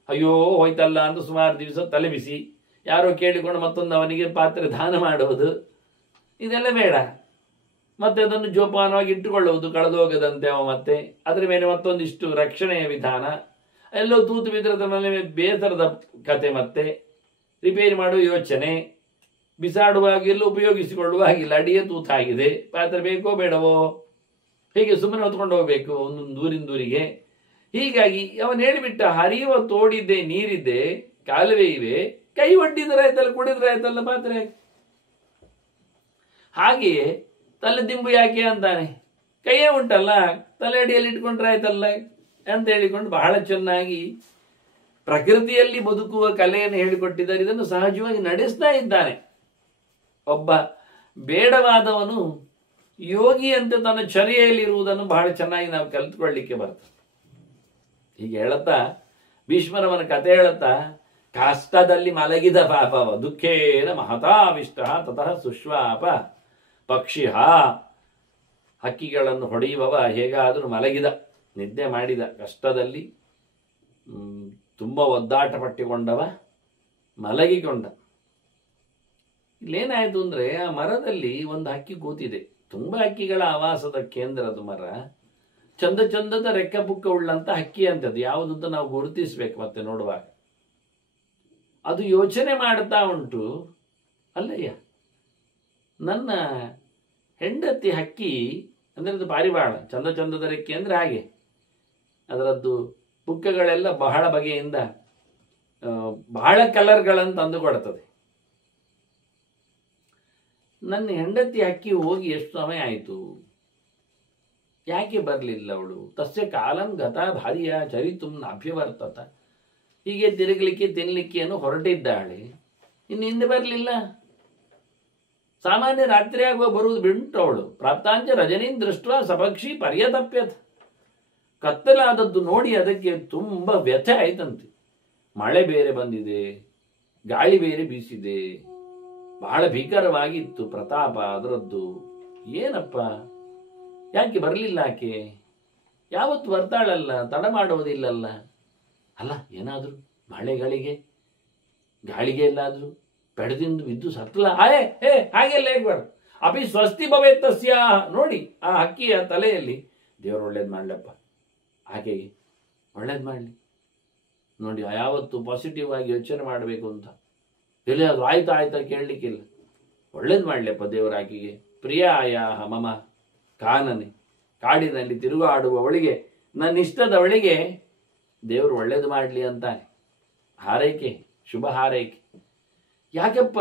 ಅಯ್ಯೋ ಹೋಯ್ತಲ್ಲ ಅಂತ ಸುಮಾರು ದಿವಸ ತಲೆ ಬಿಸಿ, ಯಾರೋ ಕೇಳಿಕೊಂಡು ಮತ್ತೊಂದು ಅವನಿಗೆ ಪಾತ್ರೆ ದಾನ ಮಾಡುವುದು, ಇದೆಲ್ಲ ಬೇಡ. ಮತ್ತೆ ಅದನ್ನು ಜೋಪಾನವಾಗಿ ಇಟ್ಟುಕೊಳ್ಳುವುದು ಕಳೆದೋಗದಂತೆ ಅವ, ಮತ್ತೆ ಅದರ ಮೇಲೆ ಮತ್ತೊಂದಿಷ್ಟು ರಕ್ಷಣೆಯ ವಿಧಾನ, ಎಲ್ಲೋ ತೂತು ಬಿದ್ದರೆ ಅದರ ಮೇಲೆ ಬೇಸರದ ಕತೆ, ಮತ್ತೆ ರಿಪೇರಿ ಮಾಡುವ ಯೋಚನೆ, ಬಿಸಾಡುವಾಗಿಲ್ಲ ಉಪಯೋಗಿಸಿಕೊಳ್ಳುವಾಗಿಲ್ಲ, ಅಡಿಯೇ ತೂತಾಗಿದೆ, ಪಾತ್ರೆ ಬೇಕೋ ಬೇಡವೋ, ಹೀಗೆ ಸುಮ್ಮನೆ ಹೊತ್ಕೊಂಡು ಹೋಗ್ಬೇಕು ಒಂದೊಂದು ದೂರಿನ. ಹೀಗಾಗಿ ಅವನು ಹೇಳಿಬಿಟ್ಟ, ಹರಿಯುವ ತೋಡಿದ್ದೆ, ನೀರಿದ್ದೆ, ಕಾಲುವೆ ಇವೆ, ಕೈ ಒಡ್ಡಿದ್ರೆ ಆಯ್ತಲ್ಲ, ಕುಡಿದ್ರೆ ಆಯ್ತಲ್ಲ ಪಾತ್ರೆ. ಹಾಗೆಯೇ ತಲೆ ದಿಂಬು ಯಾಕೆ ಅಂತಾನೆ, ಕೈಯೇ ಉಂಟಲ್ಲ, ತಲೆ ಅಡಿಯಲ್ಲಿ ಇಟ್ಕೊಂಡ್ರೆ ಆಯ್ತಲ್ಲ ಅಂತ ಹೇಳಿಕೊಂಡು ಬಹಳ ಚೆನ್ನಾಗಿ ಪ್ರಕೃತಿಯಲ್ಲಿ ಬದುಕುವ ಕಲೆಯನ್ನು ಹೇಳಿಕೊಟ್ಟಿದ್ದಾರೆ. ಇದನ್ನು ಸಹಜವಾಗಿ ನಡೆಸ್ತಾ ಇದ್ದಾನೆ. ಒಬ್ಬ ಬೇಡವಾದವನು ಯೋಗಿ ಅಂತ ತನ್ನ ಚರ್ಯೆಯಲ್ಲಿರುವುದನ್ನು ಬಹಳ ಚೆನ್ನಾಗಿ ನಾವು ಕಲಿತುಕೊಳ್ಳಿಕ್ಕೆ ಬರ್ತದೆ. ಹೀಗೆ ಹೇಳುತ್ತಾ ಭೀಷ್ಮರವನ ಕತೆ ಹೇಳುತ್ತಾ, ಕಾಷ್ಟದಲ್ಲಿ ಮಲಗಿದ ಪಾಪವ ದುಃಖೇನ ಮಹತಾವಿಷ್ಟ ತತಃ ಸುಶ್ವಾಪ ಪಕ್ಷಿಹ, ಹಕ್ಕಿಗಳನ್ನು ಹೊಡೆಯುವವ ಹೇಗಾದರೂ ಮಲಗಿದ, ನಿದ್ದೆ ಮಾಡಿದ, ಕಷ್ಟದಲ್ಲಿ ತುಂಬ ಒದ್ದಾಟ ಪಟ್ಟಿಕೊಂಡವ ಮಲಗಿಕೊಂಡ. ಇಲ್ಲೇನಾಯಿತು ಅಂದರೆ, ಆ ಮರದಲ್ಲಿ ಒಂದು ಹಕ್ಕಿ ಕೂತಿದೆ. ತುಂಬ ಹಕ್ಕಿಗಳ ಆವಾಸದ ಕೇಂದ್ರದ ಮರ, ಚಂದ ಚಂದದ ರೆಕ್ಕ ಪುಕ್ಕ ಉಳ್ಳಂತ ಹಕ್ಕಿ ಅಂತದ್ದು, ಯಾವುದಂತ ನಾವು ಗುರುತಿಸ್ಬೇಕು ಮತ್ತೆ ನೋಡುವಾಗ. ಅದು ಯೋಚನೆ ಮಾಡ್ತಾ ಉಂಟು, ಅಲ್ಲಯ್ಯ ನನ್ನ ಹೆಂಡತಿ ಹಕ್ಕಿ ಅಂದರೆ ಅದು ಪಾರಿವಾಳ, ಚಂದ ಚಂದದ ರೆಕ್ಕೆ ಅಂದರೆ ಹಾಗೆ ಅದರದ್ದು ಪುಕ್ಕಗಳೆಲ್ಲ ಬಹಳ ಬಗೆಯಿಂದ ಬಹಳ ಕಲರ್ಗಳನ್ನು ತಂದು ಕೊಡ್ತದೆ. ನನ್ನ ಹೆಂಡತಿ ಹಕ್ಕಿ ಹೋಗಿ ಎಷ್ಟು ಸಮಯ ಆಯಿತು, ಯಾಕೆ ಬರಲಿಲ್ಲ ಅವಳು? ತಸ್ಯ ಕಾಲಂ ಗತ ಭಾರ್ಯ ಚರಿತುಂ ಅಭ್ಯವರ್ತತ, ಹೀಗೆ ತಿರುಗಲಿಕ್ಕೆ ತಿನ್ನಲಿಕ್ಕೇನು ಹೊರಟಿದ್ದಾಳೆ, ಇನ್ನು ಹಿಂದೆ ಬರಲಿಲ್ಲ. ಸಾಮಾನ್ಯ ರಾತ್ರಿ ಆಗುವ ಬರುವುದು ಬಿಂಟು ಅವಳು. ಪ್ರಾಪ್ತಾಂಚ ರಜನೀನ್ ದೃಷ್ಟ ಸಪಕ್ಷಿ ಪರ್ಯತಪ್ಯತ್, ಕತ್ತಲಾದದ್ದು ನೋಡಿ ಅದಕ್ಕೆ ತುಂಬ ವ್ಯಥೆ ಆಯ್ತಂತೆ. ಮಳೆ ಬೇರೆ ಬಂದಿದೆ, ಗಾಳಿ ಬೇರೆ ಬೀಸಿದೆ, ಬಹಳ ಭೀಕರವಾಗಿತ್ತು ಪ್ರತಾಪ ಅದರದ್ದು. ಏನಪ್ಪ ಯಾಕೆ ಬರಲಿಲ್ಲ ಆಕೆ? ಯಾವತ್ತು ಬರ್ತಾಳಲ್ಲ, ತಡ ಮಾಡುವುದಿಲ್ಲಲ್ಲ. ಅಲ್ಲ ಏನಾದರೂ ಮಳೆಗಳಿಗೆ ಗಾಳಿಗೆ ಎಲ್ಲಾದರೂ ಪೆಡದಿಂದ ಬಿದ್ದು ಸತ್ತಲ? ಹಾಗೆಲ್ಲ ಹೇಗ್ಬಾರ್ದು. ಅಪಿ ಸ್ವಸ್ತಿ ಭವೇತ್ತಸ್ಯ, ನೋಡಿ ಆ ಹಕ್ಕಿಯ ತಲೆಯಲ್ಲಿ ದೇವರು ಒಳ್ಳೇದು ಮಾಡ್ಲಪ್ಪ, ಆಕೆಗೆ ಒಳ್ಳೇದು ಮಾಡಲಿ ನೋಡಿ. ಯಾವತ್ತು ಪಾಸಿಟಿವ್ ಆಗಿ ಯೋಚನೆ ಮಾಡಬೇಕು ಅಂತ. ಎಲ್ಲಿಯಾದರೂ ಆಯ್ತಾ ಕೇಳಲಿಕ್ಕಿಲ್ಲ, ಒಳ್ಳೇದು ಮಾಡಲಪ್ಪ ದೇವರ ಆಕೆಗೆ. ಪ್ರಿಯಾಯ ಮಮ ಕಾನನೆ, ಕಾಡಿನಲ್ಲಿ ತಿರುಗಾಡುವವಳಿಗೆ, ನನ್ನ ಇಷ್ಟದವಳಿಗೆ ದೇವರು ಒಳ್ಳೇದು ಮಾಡಲಿ ಅಂತಾನೆ. ಹಾರೈಕೆ, ಶುಭ ಹಾರೈಕೆ. ಯಾಕಪ್ಪ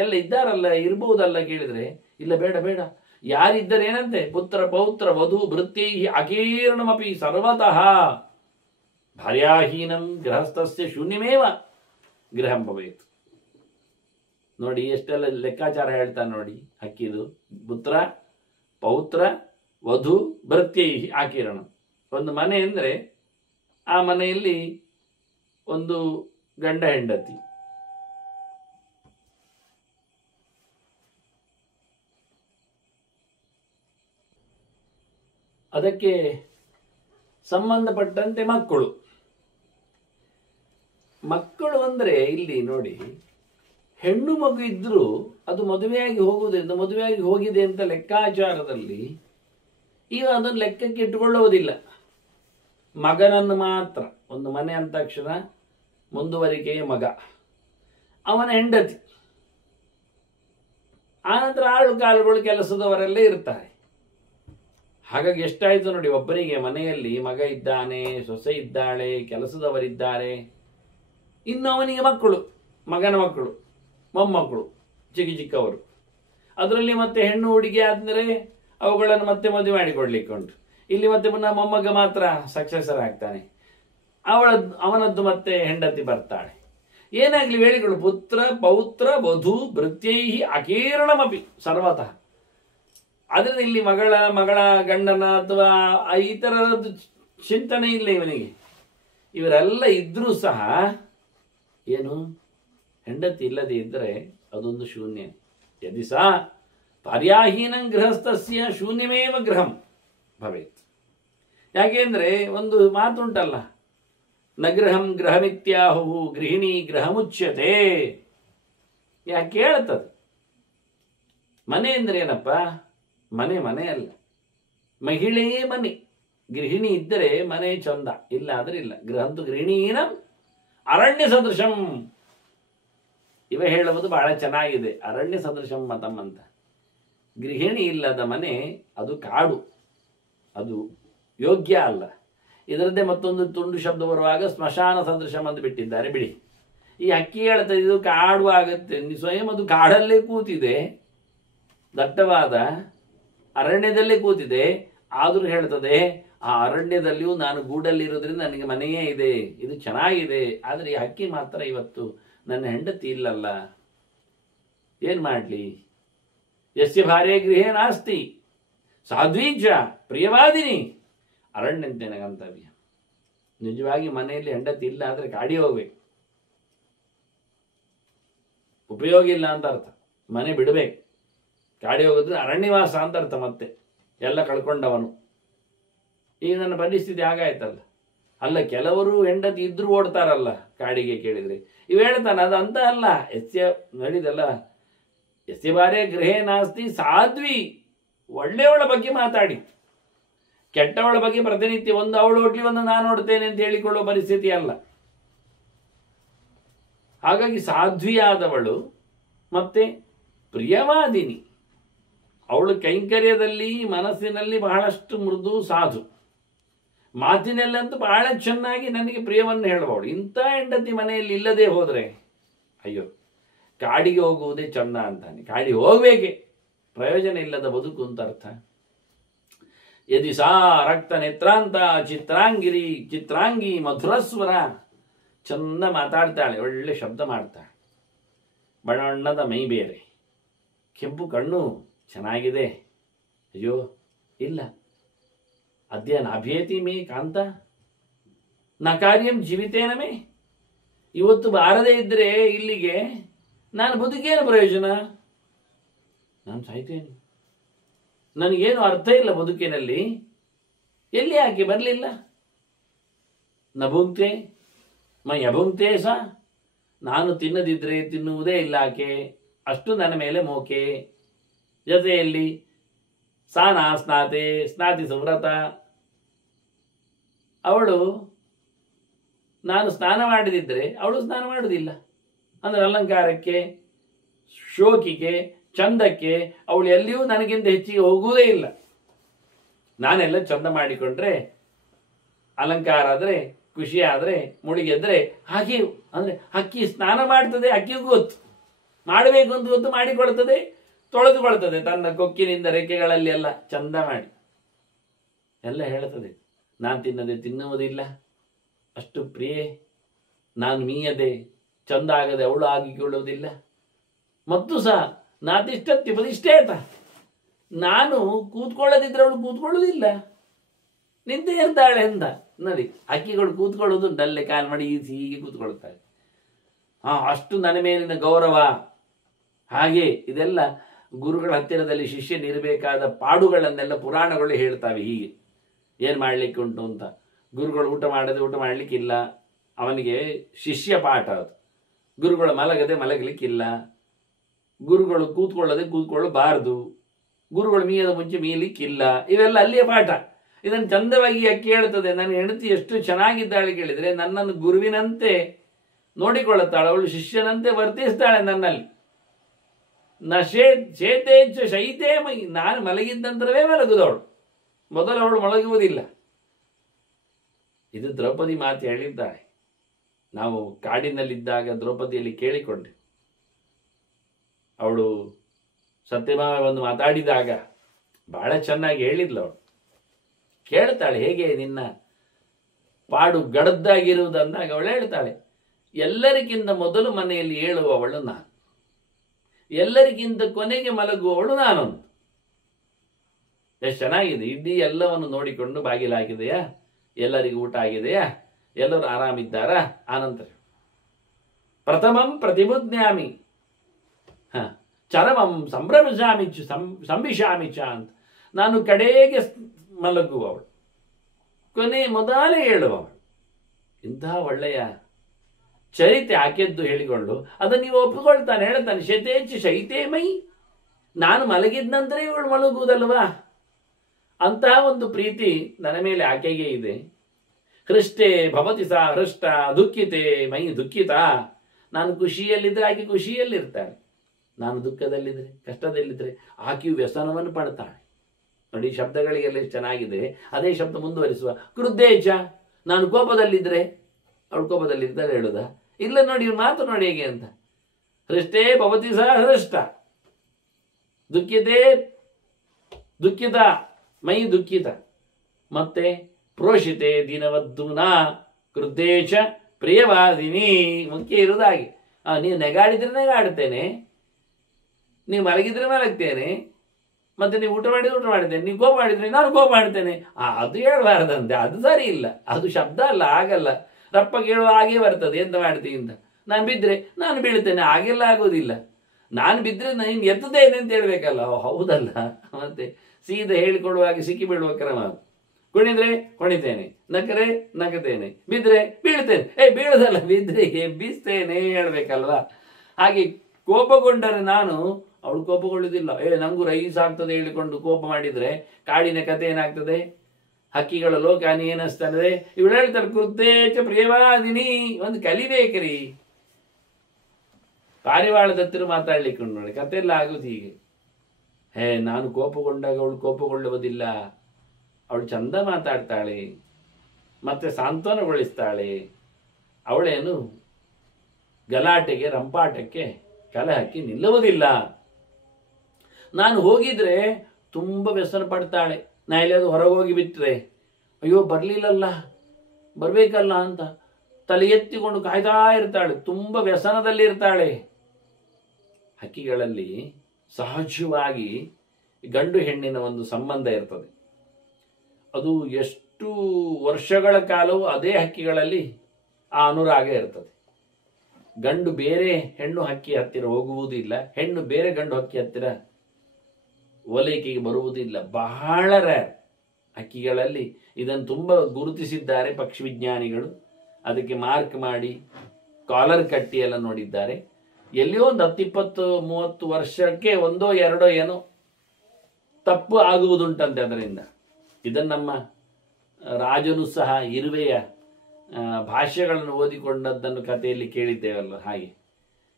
ಎಲ್ಲ ಇದ್ದಾರಲ್ಲ, ಇರ್ಬಹುದಲ್ಲ ಕೇಳಿದ್ರೆ, ಇಲ್ಲ ಬೇಡ ಬೇಡ, ಯಾರಿದ್ದರೇನಂತೆ, ಪುತ್ರ ಪೌತ್ರ ವಧು ಭೃತ್ಯೈ ಅಕೀರ್ಣಮಪಿ ಸರ್ವತಃ ಭಾರ್ಯಾಹೀನಂ ಗೃಹಸ್ಥಸ್ಯ ಶೂನ್ಯಮೇವ ಗೃಹಂ ಭವೇತ್. ನೋಡಿ ಎಷ್ಟೆಲ್ಲ ಲೆಕ್ಕಾಚಾರ ಹೇಳ್ತಾನೆ ನೋಡಿ ಹಕ್ಕಿದು. ಪುತ್ರ ಪೌತ್ರ ವಧು ಭೃತ್ಯೈ ಆಕೀರ್ಣ. ಒಂದು ಮನೆ ಅಂದರೆ ಆ ಮನೆಯಲ್ಲಿ ಒಂದು ಗಂಡ ಹೆಂಡತಿ, ಅದಕ್ಕೆ ಸಂಬಂಧಪಟ್ಟಂತೆ ಮಕ್ಕಳು. ಮಕ್ಕಳು ಅಂದರೆ ಇಲ್ಲಿ ನೋಡಿ, ಹೆಣ್ಣು ಮಗು ಇದ್ರೂ ಅದು ಮದುವೆಯಾಗಿ ಹೋಗುವುದರಿಂದ ಮದುವೆಯಾಗಿ ಹೋಗಿದೆ ಅಂತ ಲೆಕ್ಕಾಚಾರದಲ್ಲಿ ಈಗ ಅದನ್ನು ಲೆಕ್ಕಕ್ಕೆ ಇಟ್ಟುಕೊಳ್ಳುವುದಿಲ್ಲ. ಮಗನನ್ನು ಮಾತ್ರ, ಒಂದು ಮನೆ ಅಂತ ತಕ್ಷಣ ಮುಂದುವರಿಕೆಯ ಮಗ, ಅವನ ಹೆಂಡತಿ, ಆನಂತರ ಆಳು ಕಾಲುಗಳು ಕೆಲಸದವರೆಲ್ಲ ಇರ್ತಾರೆ. ಹಾಗಾಗಿ ಎಷ್ಟಾಯ್ತು ನೋಡಿ, ಒಬ್ಬರಿಗೆ ಮನೆಯಲ್ಲಿ ಮಗ ಇದ್ದಾನೆ, ಸೊಸೆ ಇದ್ದಾಳೆ, ಕೆಲಸದವರಿದ್ದಾರೆ, ಇನ್ನು ಅವನಿಗೆ ಮಕ್ಕಳು, ಮಗನ ಮಕ್ಕಳು, ಮೊಮ್ಮಕ್ಕಳು, ಚಿಕ್ಕ ಚಿಕ್ಕವರು. ಅದರಲ್ಲಿ ಮತ್ತೆ ಹೆಣ್ಣು ಹುಡುಗಿ ಆದ್ಮೇಲೆ ಅವುಗಳನ್ನು ಮತ್ತೆ ಮದುವೆ ಮಾಡಿಕೊಡ್ಲಿಕ್ಕೆ ಉಂಟು. ಇಲ್ಲಿ ಮತ್ತೆ ಪುನಃ ಮೊಮ್ಮಗ ಮಾತ್ರ ಸಕ್ಸೆಸರ್ ಆಗ್ತಾನೆ, ಅವನದ್ದು ಮತ್ತೆ ಹೆಂಡತಿ ಬರ್ತಾಳೆ. ಏನಾಗ್ಲಿ ಹೇಳಿಗಳು, ಪುತ್ರ ಪೌತ್ರ ವಧು ಭೃತ್ಯೈ ಅಕೀರ್ಣಮಪಿ ಸರ್ವತಃ. ಆದ್ರೆ ಇಲ್ಲಿ ಮಗಳ ಗಂಡನ ಅಥವಾ ಈ ತರದ್ದು ಚಿಂತನೆ ಇಲ್ಲ ಇವನಿಗೆ. ಇವರೆಲ್ಲ ಇದ್ರೂ ಸಹ ಏನು, ಹೆಂಡತಿ ಇಲ್ಲದೆ ಇದ್ದರೆ ಅದೊಂದು ಶೂನ್ಯ. ಯದಿ ಸಾ ಪಾರ್ಯಾಹೀನಂ ಗೃಹಸ್ಥಸ್ಯ ಶೂನ್ಯಮೇವ ಗೃಹಂ ಭವೇತ್. ಯಾಕೆಂದ್ರೆ ಒಂದು ಮಾತುಂಟಲ್ಲ, ನಗೃಹಂ ಗೃಹಮಿತ್ಯಾಹು ಗೃಹಿಣಿ ಗೃಹಮುಚ್ಯತೆ. ಯಾಕೆ ಹೇಳ್ತದೆ? ಮನೆ ಅಂದ್ರೆ ಏನಪ್ಪ? ಮನೆ ಅಲ್ಲ, ಮಹಿಳೆಯೇ ಮನೆ. ಗೃಹಿಣಿ ಇದ್ದರೆ ಮನೆ ಚಂದ, ಇಲ್ಲ ಆದ್ರೆ ಇಲ್ಲ. ಗೃಹಂತು ಗೃಹಿಣೀನ ಅರಣ್ಯ ಸದೃಶಂ. ಇವ ಹೇಳುವುದು ಬಹಳ ಚೆನ್ನಾಗಿದೆ, ಅರಣ್ಯ ಸದೃಶಂ ಮತಂ ಅಂತ. ಗೃಹಿಣಿ ಇಲ್ಲದ ಮನೆ ಅದು ಕಾಡು, ಅದು ಯೋಗ್ಯ ಅಲ್ಲ. ಇದರದ್ದೇ ಮತ್ತೊಂದು ತುಂಡು ಶಬ್ದ ಬರುವಾಗ ಸ್ಮಶಾನ ಸದೃಶಂ ಅಂತ ಬಿಟ್ಟಿದ್ದಾರೆ ಬಿಡಿ. ಈ ಹಕ್ಕಿ ಹೇಳ್ತದೆ ಇದು ಕಾಡು ಆಗತ್ತೆ, ಸ್ವಯಂ ಅದು ಕಾಡಲ್ಲೇ ಕೂತಿದೆ, ದಟ್ಟವಾದ ಅರಣ್ಯದಲ್ಲೇ ಕೂತಿದೆ. ಆದರೂ ಹೇಳ್ತದೆ ಆ ಅರಣ್ಯದಲ್ಲಿಯೂ ನಾನು ಗೂಡಲ್ಲಿರೋದ್ರಿಂದ ನನಗೆ ಮನೆಯೇ ಇದೆ, ಇದು ಚೆನ್ನಾಗಿದೆ. ಆದರೆ ಈ ಹಕ್ಕಿ ಮಾತ್ರ ಇವತ್ತು ನನ್ನ ಹೆಂಡತಿ ಇಲ್ಲಲ್ಲ, ಏನ್ ಮಾಡ್ಲಿ? ಯಸ್ಯ ಭಾರ್ಯೆ ಗೃಹೇ ನಾಸ್ತಿ ಸಾಧ್ವೀಜ ಪ್ರಿಯವಾದಿನಿ ಅರಣ್ಯಂತೆ ಗಂತವ್ಯ. ನಿಜವಾಗಿ ಮನೆಯಲ್ಲಿ ಹೆಂಡತಿ ಇಲ್ಲ ಆದ್ರೆ ಕಾಡಿ ಹೋಗ್ಬೇಕು, ಉಪಯೋಗ ಇಲ್ಲ ಅಂತ ಅರ್ಥ. ಮನೆ ಬಿಡಬೇಕು, ಕಾಡಿ ಹೋಗಿದ್ರೆ ಅರಣ್ಯವಾಸ ಅಂತ ಅರ್ಥ. ಮತ್ತೆ ಎಲ್ಲ ಕಳ್ಕೊಂಡವನು. ಈಗ ನನ್ನ ಪರಿಸ್ಥಿತಿ ಆಗಾಯ್ತಲ್ಲ. ಅಲ್ಲ, ಕೆಲವರು ಹೆಂಡತಿ ಇದ್ರೂ ಓಡ್ತಾರಲ್ಲ ಕಾಡಿಗೆ ಕೇಳಿದ್ರೆ. ಇವು ಹೇಳ್ತಾನೆ ಅದು ಅಂತ ಅಲ್ಲ. ಹೇಳಿದಲ್ಲ, ಎಸ್ಯ ಬಾರೇ ಗೃಹೇ ನಾಸ್ತಿ ಸಾಧ್ವಿ. ಒಳ್ಳೆಯವಳ ಬಗ್ಗೆ ಮಾತಾಡಿ, ಕೆಟ್ಟವಳ ಬಗ್ಗೆ ಪ್ರತಿನಿತ್ಯ ಒಂದು ಅವಳು ಹೊಟ್ಲಿ ಒಂದು ನಾನು ನೋಡ್ತೇನೆ ಅಂತ ಹೇಳಿಕೊಳ್ಳುವ ಪರಿಸ್ಥಿತಿ ಅಲ್ಲ. ಹಾಗಾಗಿ ಸಾಧ್ವಿಯಾದವಳು ಮತ್ತೆ ಪ್ರಿಯವಾದಿನಿ. ಅವಳು ಕೈಂಕರ್ಯದಲ್ಲಿ ಮನಸ್ಸಿನಲ್ಲಿ ಬಹಳಷ್ಟು ಮೃದು ಸಾಧು, ಮಾತಿನಲ್ಲಂತೂ ಬಹಳ ಚೆನ್ನಾಗಿ ನನಗೆ ಪ್ರಿಯವನ್ನು ಹೇಳುವವಳು. ಇಂಥ ಹೆಂಡತಿ ಮನೆಯಲ್ಲಿ ಇಲ್ಲದೆ ಹೋದ್ರೆ ಅಯ್ಯೋ, ಕಾಡಿಗೆ ಹೋಗುವುದೇ ಚಂದ ಅಂತಾನೆ. ಕಾಡಿ ಹೋಗ್ಬೇಕೆ, ಪ್ರಯೋಜನ ಇಲ್ಲದ ಬದುಕು ಅಂತ ಅರ್ಥ. ಯದಿ ಸಾ ರಕ್ತ ನೇತ್ರಾಂತ ಚಿತ್ರಾಂಗಿ ಮಧುರಸ್ವರ. ಚಂದ ಮಾತಾಡ್ತಾಳೆ, ಒಳ್ಳೆ ಶಬ್ದ ಮಾಡ್ತಾಳೆ. ಬಣ್ಣದ ಮೈ ಬೇರೆ, ಕೆಂಪು ಕಣ್ಣು ಚೆನ್ನಾಗಿದೆ. ಅಯ್ಯೋ ಇಲ್ಲ, ಅದ್ಯ ನಾಭ್ಯೇತಿ ಮೇ ಕಾಂತ ನ ಕಾರ್ಯಂ ಜೀವಿತೇನ ಮೇ. ಇವತ್ತು ಬಾರದೇ ಇದ್ರೆ ಇಲ್ಲಿಗೆ ನಾನು ಬದುಕೇನು ಪ್ರಯೋಜನ? ನಾನು ಸಾಯ್ತೇನೆ, ನನಗೇನು ಅರ್ಥ ಇಲ್ಲ ಬದುಕಿನಲ್ಲಿ. ಎಲ್ಲಿ ಆಕೆ ಬರಲಿಲ್ಲ? ನಭುಂಕ್ತೆ ಮೈ ಅಭುಂಕ್ತೆ ಸಾ. ನಾನು ತಿನ್ನದಿದ್ರೆ ತಿನ್ನುವುದೇ ಇಲ್ಲ ಆಕೆ, ಅಷ್ಟು ನನ್ನ ಮೇಲೆ ಮೋಕೆ. ಜೊತೆಯಲ್ಲಿ ಸಾನಾ ಸ್ನಾತೆ ಸ್ನಾತಿ ಸುವ್ರತ. ಅವಳು ನಾನು ಸ್ನಾನ ಮಾಡದಿದ್ರೆ ಅವಳು ಸ್ನಾನ ಮಾಡುವುದಿಲ್ಲ. ಅಂದ್ರೆ ಅಲಂಕಾರಕ್ಕೆ, ಶೋಕಿಗೆ, ಚಂದಕ್ಕೆ ಅವಳು ಎಲ್ಲಿಯೂ ನನಗಿಂತ ಹೆಚ್ಚಿಗೆ ಹೋಗುವುದೇ ಇಲ್ಲ. ನಾನೆಲ್ಲ ಚಂದ ಮಾಡಿಕೊಂಡ್ರೆ, ಅಲಂಕಾರ ಆದ್ರೆ, ಖುಷಿ ಆದ್ರೆ, ಮುಳುಗೆದ್ರೆ ಹಾಗೆ. ಅಂದ್ರೆ ಹಕ್ಕಿ ಸ್ನಾನ ಮಾಡ್ತದೆ, ಹಕ್ಕಿಗೂ ಗೊತ್ತು ಮಾಡಬೇಕು ಅಂತ ಗೊತ್ತು, ಮಾಡಿಕೊಳ್ತದೆ, ತೊಳೆದುಕೊಳ್ತದೆ ತನ್ನ ಕೊಕ್ಕಿನಿಂದ ರೆಕ್ಕೆಗಳಲ್ಲಿ ಎಲ್ಲ ಚಂದ ಮಾಡಿ ಎಲ್ಲ ಹೇಳ್ತದೆ. ನಾನು ತಿನ್ನದೆ ತಿನ್ನುವುದಿಲ್ಲ, ಅಷ್ಟು ಪ್ರಿಯೆ. ನಾನು ಮೀಯದೆ ಚಂದ ಆಗದೆ ಅವಳು ಆಗಿಕೊಳ್ಳುವುದಿಲ್ಲ. ಮತ್ತು ಸಹ ನಾತಿಷ್ಠತ್ಯ ಪ್ರತಿಷ್ಠೇತ. ನಾನು ಕೂತ್ಕೊಳ್ಳದಿದ್ರೆ ಅವಳು ಕೂತ್ಕೊಳ್ಳುವುದಿಲ್ಲ, ನಿಂತೆ ಇರ್ತಾಳೆ ಎಂದ. ನೋಡಿ, ಹಕ್ಕಿಗಳು ಕೂತ್ಕೊಳ್ಳೋದುಂಟು, ಅಲ್ಲೇ ಕಾಲು ಮಾಡಿ ಹೀಗೆ ಕೂತ್ಕೊಳ್ತಾಳೆ. ಅಷ್ಟು ನನ್ನ ಮೇಲಿನ ಗೌರವ. ಹಾಗೆ ಇದೆಲ್ಲ ಗುರುಗಳ ಹತ್ತಿರದಲ್ಲಿ ಶಿಷ್ಯನಿರಬೇಕಾದ ಪಾಡುಗಳನ್ನೆಲ್ಲ ಪುರಾಣಗಳು ಹೇಳ್ತಾವೆ. ಹೀಗೆ ಏನ್ ಮಾಡ್ಲಿಕ್ಕೆ ಉಂಟು ಅಂತ. ಗುರುಗಳು ಊಟ ಮಾಡದೆ ಊಟ ಮಾಡ್ಲಿಕ್ಕಿಲ್ಲ, ಅವನಿಗೆ ಶಿಷ್ಯ ಪಾಠ ಅದು. ಗುರುಗಳು ಮಲಗದೆ ಮಲಗಲಿಕ್ಕಿಲ್ಲ, ಗುರುಗಳು ಕೂತ್ಕೊಳ್ಳದೆ ಕೂತ್ಕೊಳ್ಳಬಾರದು, ಗುರುಗಳು ಮೀಯದ ಮುಂಚೆ ಮೀಯಲಿಕ್ಕಿಲ್ಲ. ಇವೆಲ್ಲ ಅಲ್ಲಿಯ ಪಾಠ. ಇದನ್ನು ಚಂದವಾಗಿ ಯಾಕೆ ಹೇಳ್ತದೆ? ನನ್ನ ಹೆಂಡತಿ ಎಷ್ಟು ಚೆನ್ನಾಗಿದ್ದಾಳೆ ಕೇಳಿದ್ರೆ, ನನ್ನನ್ನು ಗುರುವಿನಂತೆ ನೋಡಿಕೊಳ್ಳುತ್ತಾಳೆ, ಅವಳು ಶಿಷ್ಯನಂತೆ ವರ್ತಿಸ್ತಾಳೆ ನನ್ನಲ್ಲಿ. ಶೇತೇಚ್ಛ ಶೈತೇ ಮೈ. ನಾನು ಮಲಗಿದ್ದಂತರವೇ ಮಲಗುದವಳು, ಮೊದಲು ಅವಳು ಮಲಗುವುದಿಲ್ಲ. ಇದು ದ್ರೌಪದಿ ಮಾತು ಹೇಳಿದ್ದಾಳೆ. ನಾವು ಕಾಡಿನಲ್ಲಿದ್ದಾಗ ದ್ರೌಪದಿಯಲ್ಲಿ ಕೇಳಿಕೊಂಡೆ. ಅವಳು ಸತ್ಯಭಾಮ ಬಂದು ಮಾತಾಡಿದಾಗ ಬಹಳ ಚೆನ್ನಾಗಿ ಹೇಳಿದ್ಲು. ಅವಳು ಕೇಳ್ತಾಳೆ, ಹೇಗೆ ನಿನ್ನ ಪಾಡು ಗಡದ್ದಾಗಿರುವುದಂದಾಗ ಅವಳು ಹೇಳ್ತಾಳೆ, ಎಲ್ಲರಿಗಿಂತ ಮೊದಲು ಮನೆಯಲ್ಲಿ ಏಳುವವಳು ನಾನು, ಎಲ್ಲರಿಗಿಂತ ಕೊನೆಗೆ ಮಲಗುವವಳು ನಾನೊಂದು. ಎಷ್ಟು ಚೆನ್ನಾಗಿದೆ. ಇಡೀ ಎಲ್ಲವನ್ನು ನೋಡಿಕೊಂಡು ಬಾಗಿಲಾಗಿದೆಯಾ, ಎಲ್ಲರಿಗೂ ಊಟ ಆಗಿದೆಯಾ, ಎಲ್ಲರೂ ಆರಾಮಿದ್ದಾರಾ, ಆನಂತರ ಪ್ರಥಮಂ ಪ್ರತಿಬುಜ್ಞಾಮಿ ಚರಮಂ ಸಂಭ್ರಮಿಸಾಮಿ ಸಂಭಿಷಾಮಿ ಚ ಅಂತ. ನಾನು ಕಡೆಗೆ ಮಲಗುವವಳು, ಮೊದಲೇ ಹೇಳುವವಳು. ಇಂತಹ ಒಳ್ಳೆಯ ಚರಿತೆ ಆಕೆದ್ದು ಹೇಳಿಕೊಂಡು ಅದನ್ನು ನೀವು ಒಪ್ಪಿಕೊಳ್ತಾನೆ, ಹೇಳ್ತಾನೆ ಶತೇಚ ಶೈತೇ ಮೈ, ನಾನು ಮಲಗಿದ ನಂತರ ಇವಳು ಮಲಗುವುದಲ್ವಾ. ಅಂತಹ ಒಂದು ಪ್ರೀತಿ ನನ್ನ ಮೇಲೆ ಆಕೆಗೆ ಇದೆ. ಹೃಷ್ಟೇ ಭವತಿ ಸಾ ಹೃಷ್ಟ ದುಃಖಿತೆ ಮೈ ದುಃಖಿತ. ನಾನು ಖುಷಿಯಲ್ಲಿದ್ದರೆ ಆಕೆ ಖುಷಿಯಲ್ಲಿರ್ತಾಳೆ, ನಾನು ದುಃಖದಲ್ಲಿದ್ದರೆ ಕಷ್ಟದಲ್ಲಿದ್ದರೆ ಆಕೆಯು ವ್ಯಸನವನ್ನು ಪಡ್ತಾಳೆ. ನೋಡಿ, ಶಬ್ದಗಳಿಗೆಲ್ಲ ಚೆನ್ನಾಗಿದೆ. ಅದೇ ಶಬ್ದ ಮುಂದುವರಿಸುವ. ಕ್ರುದ್ಧೇಚ, ನಾನು ಕೋಪದಲ್ಲಿದ್ದರೆ ಅವಳು ಕೋಪದಲ್ಲಿದ್ದಾಳೆ ಹೇಳುದ? ಇಲ್ಲ, ನೋಡಿ ಇವ್ರು ಮಾತು ನೋಡಿ ಹೇಗೆ ಅಂತ. ಹೃಷ್ಟೇ ಭವತಿ ಸಹ ಹೃಷ್ಟ ದುಃಖಿತೇ ದುಃಖಿತ ಮೈ ದುಃಖಿತ. ಮತ್ತೆ ಪ್ರೋಷಿತೆ ದೀನವದ್ದುನ ಕ್ರುದ್ಧೇಚ ಪ್ರಿಯವಾದಿನಿ. ಮುಖ್ಯ ಇರುವುದು ಹಾಗೆ. ನೀವು ನೆಗಾಡಿದ್ರೆ ನೆಗಾಡ್ತೇನೆ, ನೀವು ಮಲಗಿದ್ರೆ ಮಲಗ್ತೇನೆ, ಮತ್ತೆ ನೀವು ಊಟ ಮಾಡಿದ್ರೆ ಊಟ ಮಾಡ್ತೇನೆ, ನೀವು ಕೋಪ ಮಾಡಿದ್ರೆ ನಾನು ಕೋಪ ಮಾಡ್ತೇನೆ. ಅದು ಹೇಳಬಾರ್ದಂತೆ, ಅದು ಸರಿ ಇಲ್ಲ, ಅದು ಶಬ್ದ ಅಲ್ಲ, ಆಗಲ್ಲ. ರಪ್ಪ ಕೇಳುವ ಹಾಗೆ ಬರ್ತದೆ. ಎಂತ ಮಾಡ್ತೀನಿ ಅಂತ. ನಾನು ಬಿದ್ದರೆ ನಾನು ಬೀಳ್ತೇನೆ, ಹಾಗೆಲ್ಲ ಆಗೋದಿಲ್ಲ. ನಾನು ಬಿದ್ದರೆ ನಾನು ಎತ್ತದೇನೆ ಅಂತ ಹೇಳ್ಬೇಕಲ್ಲ. ಹೌದಲ್ಲ, ಮತ್ತೆ ಸೀದಾ ಹೇಳಿಕೊಡುವಾಗ ಸಿಕ್ಕಿ ಬೀಳುವ ಕ್ರಮ. ಕುಣಿದ್ರೆ ಕುಣಿತೇನೆ, ನಕ್ಕರೆ ನಕ್ಕತೇನೆ, ಬಿದ್ದರೆ ಬೀಳ್ತೇನೆ, ಬೀಳದಲ್ಲ, ಬಿದ್ದರೆ ಎಬ್ಬಿಸ್ತೇನೆ ಹೇಳ್ಬೇಕಲ್ವಾ. ಹಾಗೆ ಕೋಪಗೊಂಡರೆ ನಾನು ಅವಳು ಕೋಪಗೊಳ್ಳುವುದಿಲ್ಲ. ನಂಗೂ ರೈಸ್ ಆಗ್ತದೆ ಹೇಳಿಕೊಂಡು ಕೋಪ ಮಾಡಿದ್ರೆ ಕಾಡಿನ ಕಥೆ ಏನಾಗ್ತದೆ, ಹಕ್ಕಿಗಳ ಲೋಕಾನಿ ಏನಿಸ್ತದೆ. ಇವಳು ಹೇಳ್ತಾರೆ ಕೃತೇಚ ಪ್ರಿಯವಾದಿನಿ. ಒಂದು ಕಲಿಬೇಕ್ರಿ, ಪಾರಿವಾಳದ ಹತ್ತಿರ ಮಾತಾಡ್ಲಿಕ್ಕೆ ನೋಡಿ, ಕತೆ ಎಲ್ಲ ಆಗುದು ಹೀಗೆ. ನಾನು ಕೋಪಗೊಂಡಾಗ ಅವಳು ಕೋಪಗೊಳ್ಳುವುದಿಲ್ಲ, ಅವಳು ಚಂದ ಮಾತಾಡ್ತಾಳೆ, ಮತ್ತೆ ಸಾಂತ್ವನಗೊಳಿಸ್ತಾಳೆ. ಅವಳೇನು ಗಲಾಟೆಗೆ ರಂಪಾಟಕ್ಕೆ ಕಲಹಕ್ಕೆ ನಿಲ್ಲುವುದಿಲ್ಲ. ನಾನು ಹೋಗಿದ್ರೆ ತುಂಬ ವ್ಯಸನ ಪಡ್ತಾಳೆ. ನಾ ಎಲ್ಲಾದ್ರೂ ಹೊರಗೆ ಹೋಗಿ ಬಿಟ್ಟರೆ ಅಯ್ಯೋ ಬರಲಿಲ್ಲಲ್ಲ, ಬರಬೇಕಲ್ಲ ಅಂತ ತಲೆ ಎತ್ತಿಕೊಂಡು ಕಾಯ್ತಾ ಇರ್ತಾಳೆ, ತುಂಬ ವ್ಯಸನದಲ್ಲಿ ಇರ್ತಾಳೆ. ಹಕ್ಕಿಗಳಲ್ಲಿ ಸಹಜವಾಗಿ ಗಂಡು ಹೆಣ್ಣಿನ ಒಂದು ಸಂಬಂಧ ಇರ್ತದೆ. ಅದು ಎಷ್ಟು ವರ್ಷಗಳ ಕಾಲವೂ ಅದೇ ಹಕ್ಕಿಗಳಲ್ಲಿ ಆ ಅನುರಾಗ ಇರ್ತದೆ. ಗಂಡು ಬೇರೆ ಹೆಣ್ಣು ಹಕ್ಕಿ ಹತ್ತಿರ ಹೋಗುವುದಿಲ್ಲ, ಹೆಣ್ಣು ಬೇರೆ ಗಂಡು ಹಕ್ಕಿ ಹತ್ತಿರ ಓಲೈಕೆಗೆ ಬರುವುದಿಲ್ಲ. ಬಹಳ ರೇರ್. ಹಕ್ಕಿಗಳಲ್ಲಿ ಇದನ್ನು ತುಂಬ ಗುರುತಿಸಿದ್ದಾರೆ ಪಕ್ಷಿ ವಿಜ್ಞಾನಿಗಳು. ಅದಕ್ಕೆ ಮಾರ್ಕ್ ಮಾಡಿ ಕಾಲರ್ ಕಟ್ಟಿ ಎಲ್ಲ ನೋಡಿದ್ದಾರೆ. ಎಲ್ಲಿಯೋ ಒಂದು 10-20-30 ವರ್ಷಕ್ಕೆ ಒಂದೋ ಎರಡೋ ಏನೋ ತಪ್ಪು ಆಗುವುದುಂಟಂತೆ ಅದರಿಂದ. ಇದನ್ನು ನಮ್ಮ ರಾಜನು ಸಹ ಇರುವೆಯ ಭಾಷ್ಯಗಳನ್ನು ಓದಿಕೊಂಡದ್ದನ್ನು ಕಥೆಯಲ್ಲಿ ಕೇಳಿದ್ದೇವಲ್ಲ, ಹಾಗೆ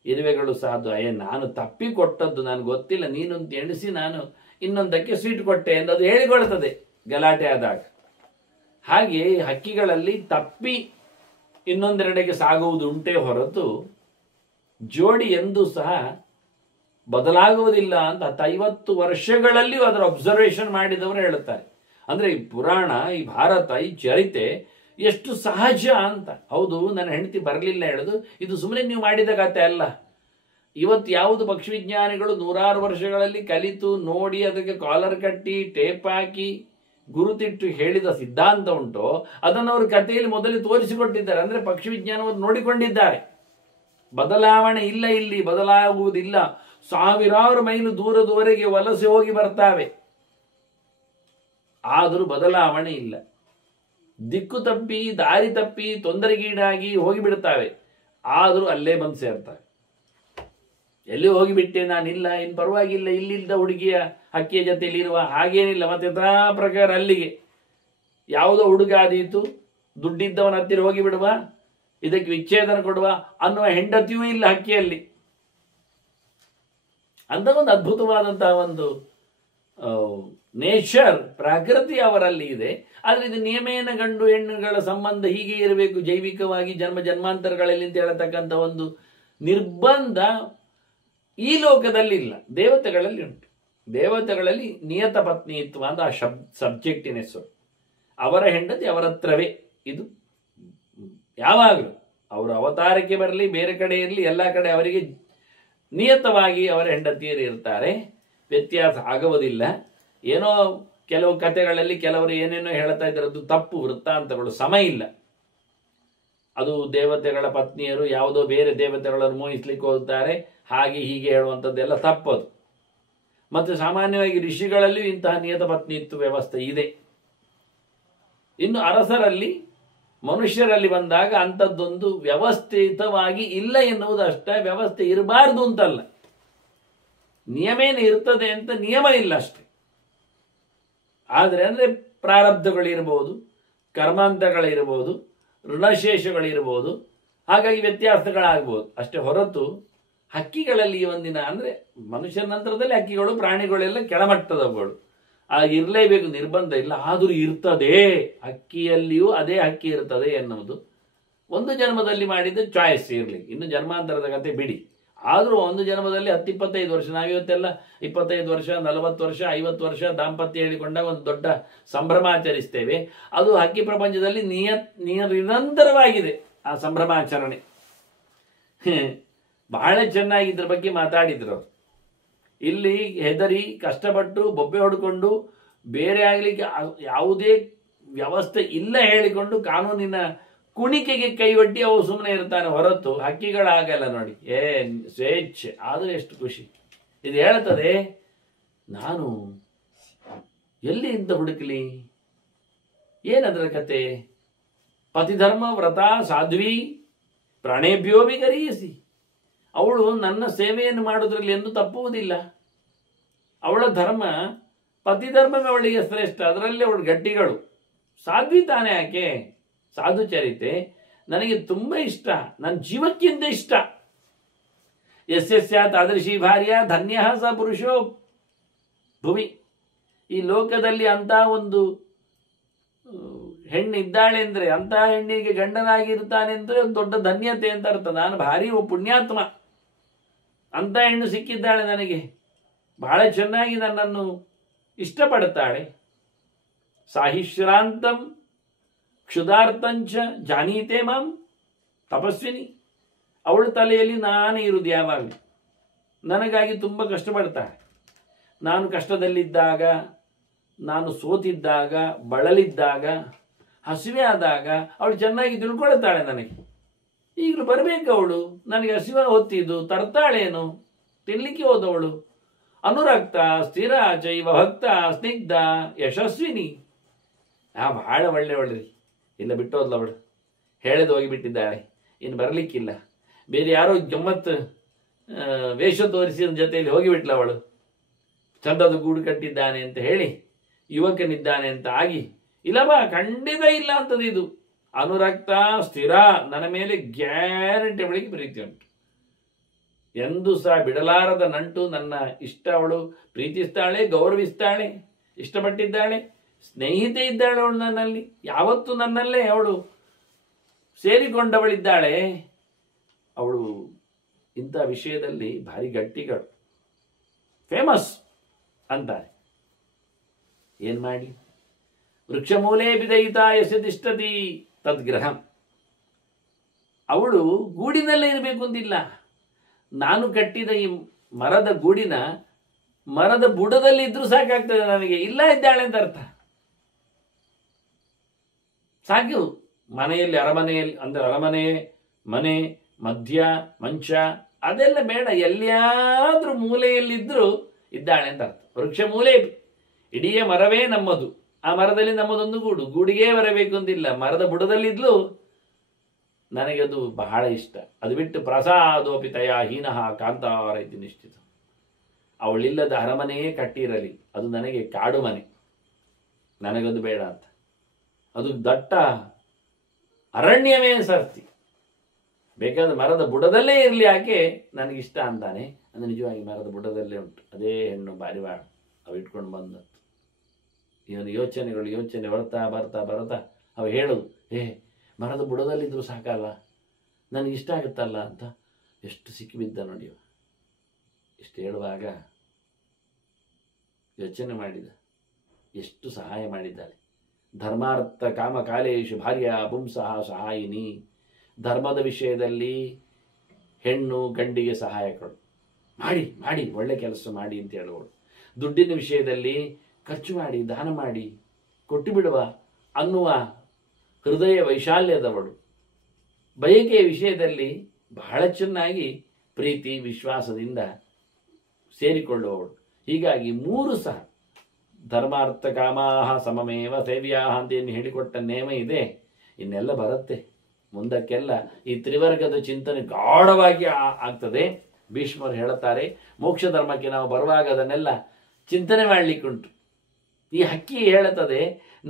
ಇರುವೆಗಳು ಸಹ ಅದು ನಾನು ತಪ್ಪಿ ಕೊಟ್ಟದ್ದು ನನಗೆ ಗೊತ್ತಿಲ್ಲ, ನೀನೊಂದು ಎಣಿಸಿ ನಾನು ಇನ್ನೊಂದಕ್ಕೆ ಸ್ವೀಟ್ ಕೊಟ್ಟೆ ಎಂದು ಅದು ಹೇಳಿಕೊಳ್ತದೆ ಗಲಾಟೆ ಆದಾಗ. ಹಾಗೆ ಹಕ್ಕಿಗಳಲ್ಲಿ ತಪ್ಪಿ ಇನ್ನೊಂದೆರಡೆಗೆ ಸಾಗುವುದು ಉಂಟೇ ಹೊರತು ಜೋಡಿ ಎಂದೂ ಸಹ ಬದಲಾಗುವುದಿಲ್ಲ ಅಂತ 50 ವರ್ಷಗಳಲ್ಲಿಯೂ ಅದರ ಅಬ್ಸರ್ವೇಷನ್ ಮಾಡಿದವರು ಹೇಳುತ್ತಾರೆ. ಅಂದ್ರೆ ಈ ಪುರಾಣ, ಈ ಭಾರತ, ಈ ಚರಿತೆ ಎಷ್ಟು ಸಹಜ ಅಂತ. ಹೌದು, ನನ್ನ ಹೆಂಡತಿ ಬರಲಿಲ್ಲ ಹೇಳೋದು ಇದು ಸುಮ್ಮನೆ ನೀವು ಮಾಡಿದ ಕತೆ ಅಲ್ಲ. ಇವತ್ತು ಯಾವುದು ಪಕ್ಷಿ ವಿಜ್ಞಾನಿಗಳು 100 ವರ್ಷಗಳಲ್ಲಿ ಕಲಿತು ನೋಡಿ ಅದಕ್ಕೆ ಕಾಲರ್ ಕಟ್ಟಿ ಟೇಪ್ ಹಾಕಿ ಗುರುತಿಟ್ಟು ಹೇಳಿದ ಸಿದ್ಧಾಂತ ಉಂಟೋ ಅದನ್ನು ಅವರು ಕಥೆಯಲ್ಲಿ ಮೊದಲು ತೋರಿಸಿಕೊಟ್ಟಿದ್ದಾರೆ. ಅಂದ್ರೆ ಪಕ್ಷಿ ವಿಜ್ಞಾನವನ್ನು ನೋಡಿಕೊಂಡಿದ್ದಾರೆ. ಬದಲಾವಣೆ ಇಲ್ಲ, ಇಲ್ಲಿ ಬದಲಾಗುವುದಿಲ್ಲ. 1000 ಮೈಲು ದೂರದವರೆಗೆ ವಲಸೆ ಹೋಗಿ ಬರ್ತಾವೆ, ಆದರೂ ಬದಲಾವಣೆ ಇಲ್ಲ. ದಿಕ್ಕು ತಪ್ಪಿ ದಾರಿ ತಪ್ಪಿ ತೊಂದರೆಗೀಡಾಗಿ ಹೋಗಿಬಿಡ್ತಾವೆ, ಆದರೂ ಅಲ್ಲೇ ಬಂದು ಸೇರ್ತಾವೆ. ಎಲ್ಲಿ ಹೋಗಿಬಿಟ್ಟೆ ನಾನಿಲ್ಲ, ಇನ್ನು ಪರವಾಗಿಲ್ಲ, ಇಲ್ಲಿದ್ದ ಹುಡುಗಿಯ ಹಕ್ಕಿಯ ಜೊತೆಯಲ್ಲಿ ಇರುವ ಹಾಗೇನಿಲ್ಲ. ಮತ್ತೆ ಯಥಾ ಪ್ರಕಾರ ಅಲ್ಲಿಗೆ ಯಾವುದೋ ಹುಡುಗ ಆದೀತು, ದುಡ್ಡಿದ್ದವನ ಹತ್ತಿರ ಹೋಗಿಬಿಡುವ, ಇದಕ್ಕೆ ವಿಚ್ಛೇದನ ಕೊಡುವ ಅನ್ನುವ ಹೆಂಡತಿಯೂ ಇಲ್ಲ ಹಕ್ಕಿಯಲ್ಲಿ. ಅಂತ ಒಂದು ಅದ್ಭುತವಾದಂತಹ ಒಂದು ನೇಚರ್, ಪ್ರಕೃತಿ ಅವರಲ್ಲಿ ಇದೆ. ಆದ್ರೆ ಇದು ನಿಯಮೇನ ಗಂಡು ಹೆಣ್ಣುಗಳ ಸಂಬಂಧ ಹೀಗೆ ಇರಬೇಕು ಜೈವಿಕವಾಗಿ ಜನ್ಮಾಂತರಗಳಲ್ಲಿ ಅಂತ ಹೇಳತಕ್ಕಂಥ ಒಂದು ನಿರ್ಬಂಧ ಈ ಲೋಕದಲ್ಲಿ ಇಲ್ಲ, ದೇವತೆಗಳಲ್ಲಿ ಉಂಟು. ದೇವತೆಗಳಲ್ಲಿ ನಿಯತ ಪತ್ನಿತ್ವ ಅಂತ ಆ ಸಬ್ಜೆಕ್ಟಿನ ಹೆಸರು. ಅವರ ಹೆಂಡತಿ ಅವರ ಹತ್ರವೇ, ಇದು ಯಾವಾಗಲೂ ಅವರು ಅವತಾರಕ್ಕೆ ಬರಲಿ, ಬೇರೆ ಕಡೆ ಇರಲಿ, ಎಲ್ಲ ಕಡೆ ಅವರಿಗೆ ನಿಯತವಾಗಿ ಅವರ ಹೆಂಡತಿಯರು ಇರ್ತಾರೆ. ವ್ಯತ್ಯಾಸ ಆಗುವುದಿಲ್ಲ. ಏನೋ ಕೆಲವು ಕಥೆಗಳಲ್ಲಿ ಕೆಲವರು ಏನೇನೋ ಹೇಳ್ತಾ ಇದ್ದರದ್ದು ತಪ್ಪು ವೃತ್ತಾಂತಗಳು, ಸಮ ಇಲ್ಲ. ಅದು ದೇವತೆಗಳ ಪತ್ನಿಯರು ಯಾವುದೋ ಬೇರೆ ದೇವತೆಗಳನ್ನು ಮೋಹಿಸ್ಲಿಕ್ಕೆ ಹೋಗ್ತಾರೆ, ಹಾಗೆ ಹೀಗೆ ಹೇಳುವಂಥದ್ದೆಲ್ಲ ತಪ್ಪದು. ಮತ್ತು ಸಾಮಾನ್ಯವಾಗಿ ಋಷಿಗಳಲ್ಲಿಯೂ ಇಂತಹ ನಿಯತ ಪತ್ನಿತ್ವ ವ್ಯವಸ್ಥೆ ಇದೆ. ಇನ್ನು ಅರಸರಲ್ಲಿ, ಮನುಷ್ಯರಲ್ಲಿ ಬಂದಾಗ ಅಂಥದ್ದೊಂದು ವ್ಯವಸ್ಥಿತವಾಗಿ ಇಲ್ಲ ಎನ್ನುವುದು ಅಷ್ಟೇ. ವ್ಯವಸ್ಥೆ ಇರಬಾರ್ದು ಅಂತಲ್ಲ, ನಿಯಮೇನು ಇರ್ತದೆ ಅಂತ ನಿಯಮ ಇಲ್ಲ ಅಷ್ಟೆ. ಆದರೆ ಅಂದರೆ ಪ್ರಾರಬ್ಧಗಳಿರ್ಬೋದು, ಕರ್ಮಾಂತಗಳಿರ್ಬೋದು, ಋಣಶೇಷಗಳಿರ್ಬೋದು, ಹಾಗಾಗಿ ವ್ಯತ್ಯಾಸಗಳಾಗ್ಬೋದು ಅಷ್ಟೇ ಹೊರತು ಹಕ್ಕಿಗಳಲ್ಲಿ ಒಂದಿನ ಅಂದರೆ ಮನುಷ್ಯನ ನಂತರದಲ್ಲಿ ಹಕ್ಕಿಗಳು, ಪ್ರಾಣಿಗಳೆಲ್ಲ ಕೆಳಮಟ್ಟದವುಗಳು. ಇರಲೇಬೇಕು, ನಿರ್ಬಂಧ ಇಲ್ಲ. ಆದರೂ ಇರ್ತದೆ, ಹಕ್ಕಿಯಲ್ಲಿಯೂ ಅದೇ ಹಕ್ಕಿ ಇರ್ತದೆ ಎನ್ನುವುದು ಒಂದು ಜನ್ಮದಲ್ಲಿ ಮಾಡಿದ ಚಾಯ್ಸ್ ಇರಲಿ. ಇನ್ನು ಜನ್ಮಾಂತರದ ಕತೆ ಬಿಡಿ. ಆದರೂ ಒಂದು ಜನ್ಮದಲ್ಲಿ 10-25 ವರ್ಷ, ನಾವಿವತ್ತೆಲ್ಲ 25 ವರ್ಷ, 40 ವರ್ಷ, 50 ವರ್ಷ ದಾಂಪತ್ಯ ಹೇಳಿಕೊಂಡಾಗ ಒಂದು ದೊಡ್ಡ ಸಂಭ್ರಮಾಚರಿಸ್ತೇವೆ. ಅದು ಹಕ್ಕಿ ಪ್ರಪಂಚದಲ್ಲಿ ನಿರಂತರವಾಗಿದೆ ಆ ಸಂಭ್ರಮಾಚರಣೆ. ಬಹಳ ಚೆನ್ನಾಗಿ ಇದ್ರ ಬಗ್ಗೆ ಮಾತಾಡಿದ್ರು ಅವರು. ಇಲ್ಲಿ ಹೆದರಿ ಕಷ್ಟಪಟ್ಟು ಬೊಬ್ಬೆ ಹೊಡ್ಕೊಂಡು ಬೇರೆ ಆಗಲಿಕ್ಕೆ ಯಾವುದೇ ವ್ಯವಸ್ಥೆ ಇಲ್ಲ ಹೇಳಿಕೊಂಡು ಕಾನೂನಿನ ಕುಣಿಕೆಗೆ ಕೈಯೊಡ್ಡಿ ಅವು ಸುಮ್ಮನೆ ಇರ್ತಾನೆ ಹೊರತು ಹಕ್ಕಿಗಳಾಗಲ್ಲ. ನೋಡಿ, ಸ್ವೇಚ್ಛೆ ಆದರೂ ಎಷ್ಟು ಖುಷಿ. ಇದು ಹೇಳ್ತದೆ, ನಾನು ಎಲ್ಲಿಂದ ಹುಡುಕಲಿ, ಏನದರ ಕತೆ? ಪತಿಧರ್ಮ ವ್ರತ ಸಾಧ್ವಿ ಪ್ರಾಣೇಭ್ಯೋ ವಿಗರೀಸಿ. ಅವಳು ನನ್ನ ಸೇವೆಯನ್ನು ಮಾಡುವುದರಲ್ಲಿ ಎಂದು ತಪ್ಪುವುದಿಲ್ಲ. ಅವಳ ಧರ್ಮ, ಪತಿಧರ್ಮವೇ ಅವಳಿಗೆ ಶ್ರೇಷ್ಠ, ಅದರಲ್ಲಿ ಅವಳು ಗಟ್ಟಿಗಳು. ಸಾಧ್ವಿ ತಾನೇ ಆಕೆ, ಸಾಧು ಚರಿತೆ ನನಗೆ ತುಂಬ ಇಷ್ಟ, ನನ್ನ ಜೀವಕ್ಕಿಂತ ಇಷ್ಟ. ಯಸ್ಯ ತಾದೃಶಿ ಭಾರ್ಯ ಧನ್ಯ ಸ ಪುರುಷೋ ಭುವಿ. ಈ ಲೋಕದಲ್ಲಿ ಅಂತ ಒಂದು ಹೆಣ್ಣಿದ್ದಾಳೆ ಅಂದರೆ, ಅಂತ ಹೆಣ್ಣಿಗೆ ಗಂಡನಾಗಿರ್ತಾನೆ ಅಂದರೆ ಒಂದು ದೊಡ್ಡ ಧನ್ಯತೆ ಅಂತ ಅರ್ಥ. ನಾನು ಭಾರಿ ಪುಣ್ಯಾತ್ಮ, ಅಂತ ಹೆಣ್ಣು ಸಿಕ್ಕಿದ್ದಾಳೆ ನನಗೆ, ಬಹಳ ಚೆನ್ನಾಗಿ ನನ್ನನ್ನು ಇಷ್ಟಪಡುತ್ತಾಳೆ. ಸಾಹಿಶ್ರಾಂತಂ ಕ್ಷುಧಾರ್ಥಂಚ ಜಾನೀತೆ ಮಾಂ ತಪಸ್ವಿನಿ. ಅವಳ ತಲೆಯಲ್ಲಿ ನಾನೇ ಇರುವುದು ಯಾವಾಗಲೂ. ನನಗಾಗಿ ತುಂಬ ಕಷ್ಟಪಡ್ತಾಳೆ. ನಾನು ಕಷ್ಟದಲ್ಲಿದ್ದಾಗ, ನಾನು ಸೋತಿದ್ದಾಗ, ಬಳಲಿದ್ದಾಗ, ಹಸಿವೆ ಆದಾಗ ಅವಳು ಚೆನ್ನಾಗಿ ತಿಳ್ಕೊಳ್ತಾಳೆ ನನಗೆ. ಈಗಲೂ ಬರಬೇಕು ಅವಳು, ನನಗೆ ಹಸಿವೆ ಹೊತ್ತಿದ್ದು ತರ್ತಾಳೇನು, ತಿನ್ಲಿಕ್ಕೆ ಹೋದವಳು. ಅನುರಕ್ತ ಸ್ಥಿರ ಚೈವ ಭಕ್ತ ಸ್ನಿಗ್ಧ ಯಶಸ್ವಿನಿ. ಬಹಳ ಒಳ್ಳೆಯವಳ್ರಿ. ಇಲ್ಲ ಬಿಟ್ಟೋದ್ಲ ಅವಳು, ಹೇಳದು ಹೋಗಿಬಿಟ್ಟಿದ್ದಾಳೆ, ಇನ್ನು ಬರಲಿಕ್ಕಿಲ್ಲ. ಬೇರೆ ಯಾರೋ ಗಮ್ಮತ್ತು ವೇಷ ತೋರಿಸಿದ ಜೊತೆಯಲ್ಲಿ ಹೋಗಿಬಿಟ್ಲ ಅವಳು. ಚಂದದ ಗೂಡು ಕಟ್ಟಿದ್ದಾನೆ ಅಂತ ಹೇಳಿ ಯುವಕನಿದ್ದಾನೆ ಅಂತ ಆಗಿ, ಇಲ್ಲವಾ ಖಂಡಿತ ಇಲ್ಲ ಅಂತದ್ದು ಇದು. ಅನುರಕ್ತ ಸ್ಥಿರ, ನನ್ನ ಮೇಲೆ ಗ್ಯಾರಂಟಿ ಅವಳಿಗೆ ಪ್ರೀತಿ ಉಂಟು, ಎಂದು ಸಹ ಬಿಡಲಾರದ ನಂಟು. ನನ್ನ ಇಷ್ಟ, ಅವಳು ಪ್ರೀತಿಸ್ತಾಳೆ, ಗೌರವಿಸ್ತಾಳೆ, ಇಷ್ಟಪಟ್ಟಿದ್ದಾಳೆ, ಸ್ನೇಹಿತೆ ಇದ್ದಾಳೆ ಅವಳು ನನ್ನಲ್ಲಿ, ಯಾವತ್ತೂ ನನ್ನಲ್ಲೇ ಅವಳು ಸೇರಿಕೊಂಡವಳಿದ್ದಾಳೆ. ಅವಳು ಇಂಥ ವಿಷಯದಲ್ಲಿ ಭಾರಿ ಗಟ್ಟಿಗಳು, ಫೇಮಸ್ ಅಂತಾರೆ. ಏನ್ ಮಾಡಿ? ವೃಕ್ಷ ಮೂಲೆ ಬಿದಯಿತ ಯಶದಿಷ್ಟತಿ ತದ್ಗ್ರಹಂ. ಅವಳು ಗೂಡಿನಲ್ಲೇ ಇರಬೇಕು ಅಂತಿಲ್ಲ. ನಾನು ಕಟ್ಟಿದ ಈ ಮರದ ಗೂಡಿನ ಮರದ ಬುಡದಲ್ಲಿ ಇದ್ರೂ ಸಾಕಾಗ್ತದೆ ನನಗೆ. ಇಲ್ಲ ಇದ್ದಾಳೆ ಅಂತ ಅರ್ಥ. ಸಾಕು. ಮನೆಯಲ್ಲಿ, ಅರಮನೆಯಲ್ಲಿ ಅಂದ್ರೆ ಅರಮನೆ, ಮನೆ, ಮಧ್ಯ, ಮಂಚ ಅದೆಲ್ಲ ಬೇಡ. ಎಲ್ಲಿಯಾದ್ರೂ ಮೂಲೆಯಲ್ಲಿದ್ರೂ ಇದ್ದಾಳೆ ಅಂತ ಅರ್ಥ. ವೃಕ್ಷ ಮೂಲೆ, ಇಡೀ ಮರವೇ ನಮ್ಮದು, ಆ ಮರದಲ್ಲಿ ನಮ್ಮದೊಂದು ಗೂಡು, ಗೂಡಿಗೆ ಬರಬೇಕು ಅಂತಿಲ್ಲ. ಮರದ ಬುಡದಲ್ಲಿದ್ಲು ನನಗೆ ಅದು ಬಹಳ ಇಷ್ಟ. ಅದು ಬಿಟ್ಟು ಪ್ರಸಾದೋಪಿತಯ ಹೀನಃ ಕಾಂತಾರ ಇತಿ ನಿಶ್ಚಿತ. ಅವಳಿಲ್ಲದ ಅರಮನೆಯೇ ಕಟ್ಟಿರಲಿ, ಅದು ನನಗೆ ಕಾಡು ಮನೆ, ನನಗದು ಬೇಡ ಅಂತ. ಅದು ದಟ್ಟ ಅರಣ್ಯವೇ ಸರ್ತಿ, ಬೇಕಾದ್ರೆ ಮರದ ಬುಡದಲ್ಲೇ ಇರಲಿ ಆಕೆ, ನನಗಿಷ್ಟ ಅಂತಾನೆ. ಅದು ನಿಜವಾಗಿ ಮರದ ಬುಡದಲ್ಲೇ ಉಂಟು. ಅದೇ ಹೆಣ್ಣು ಬಾರಿ ಬಾಳ ಅವು ಇಟ್ಕೊಂಡು ಬಂದದ್ದು. ಇವನು ಯೋಚನೆ ಬರ್ತಾ ಬರ್ತಾ ಬರ್ತಾ ಅವು ಹೇಳೋದು, ಮರದ ಬುಡದಲ್ಲಿದ್ದರೂ ಸಾಕಲ್ಲ, ನನಗಿಷ್ಟ ಆಗುತ್ತಲ್ಲ ಅಂತ. ಎಷ್ಟು ಸಿಕ್ಕಿಬಿದ್ದ ನೋಡಿ. ಇಷ್ಟು ಹೇಳುವಾಗ ಯೋಚನೆ ಮಾಡಿದ, ಎಷ್ಟು ಸಹಾಯ ಮಾಡಿದ್ದಾಳೆ. ಧರ್ಮಾರ್ಥ ಕಾಮ ಕಾಲೇಶು ಭಾರ್ಯ ಪುಂಸಃ ಸಹಾಯಿನಿ. ಧರ್ಮದ ವಿಷಯದಲ್ಲಿ ಹೆಣ್ಣು ಗಂಡಿಗೆ ಸಹಾಯಕಳು, ಮಾಡಿ ಮಾಡಿ ಒಳ್ಳೆ ಕೆಲಸ ಮಾಡಿ ಅಂತ ಹೇಳುವಳು. ದುಡ್ಡಿನ ವಿಷಯದಲ್ಲಿ ಖರ್ಚು ಮಾಡಿ, ದಾನ ಮಾಡಿ, ಕೊಟ್ಟು ಬಿಡುವ ಅನ್ನುವ ಹೃದಯ ವೈಶಾಲ್ಯದವಳು. ಬಯಕೆಯ ವಿಷಯದಲ್ಲಿ ಬಹಳ ಚೆನ್ನಾಗಿ ಪ್ರೀತಿ ವಿಶ್ವಾಸದಿಂದ ಸೇರಿಕೊಳ್ಳುವವಳು. ಹೀಗಾಗಿ ಮೂರು ಸಹ ಧರ್ಮಾರ್ಥ ಕಾಮಾಹ ಸಮಮೇವ ಸೇವ್ಯಾಹ ಅಂತ ಏನು ಹೇಳಿಕೊಟ್ಟ ನೇಮ ಇದೆ. ಇನ್ನೆಲ್ಲ ಬರುತ್ತೆ ಮುಂದಕ್ಕೆಲ್ಲ. ಈ ತ್ರಿವರ್ಗದ ಚಿಂತನೆ ಗಾಢವಾಗಿ ಆಗ್ತದೆ. ಭೀಷ್ಮರು ಹೇಳುತ್ತಾರೆ, ಮೋಕ್ಷ ಧರ್ಮಕ್ಕೆ ನಾವು ಬರುವಾಗ ಅದನ್ನೆಲ್ಲ ಚಿಂತನೆ ಮಾಡಲಿಕ್ಕುಂಟು. ಈ ಹಕ್ಕಿ ಹೇಳುತ್ತದೆ,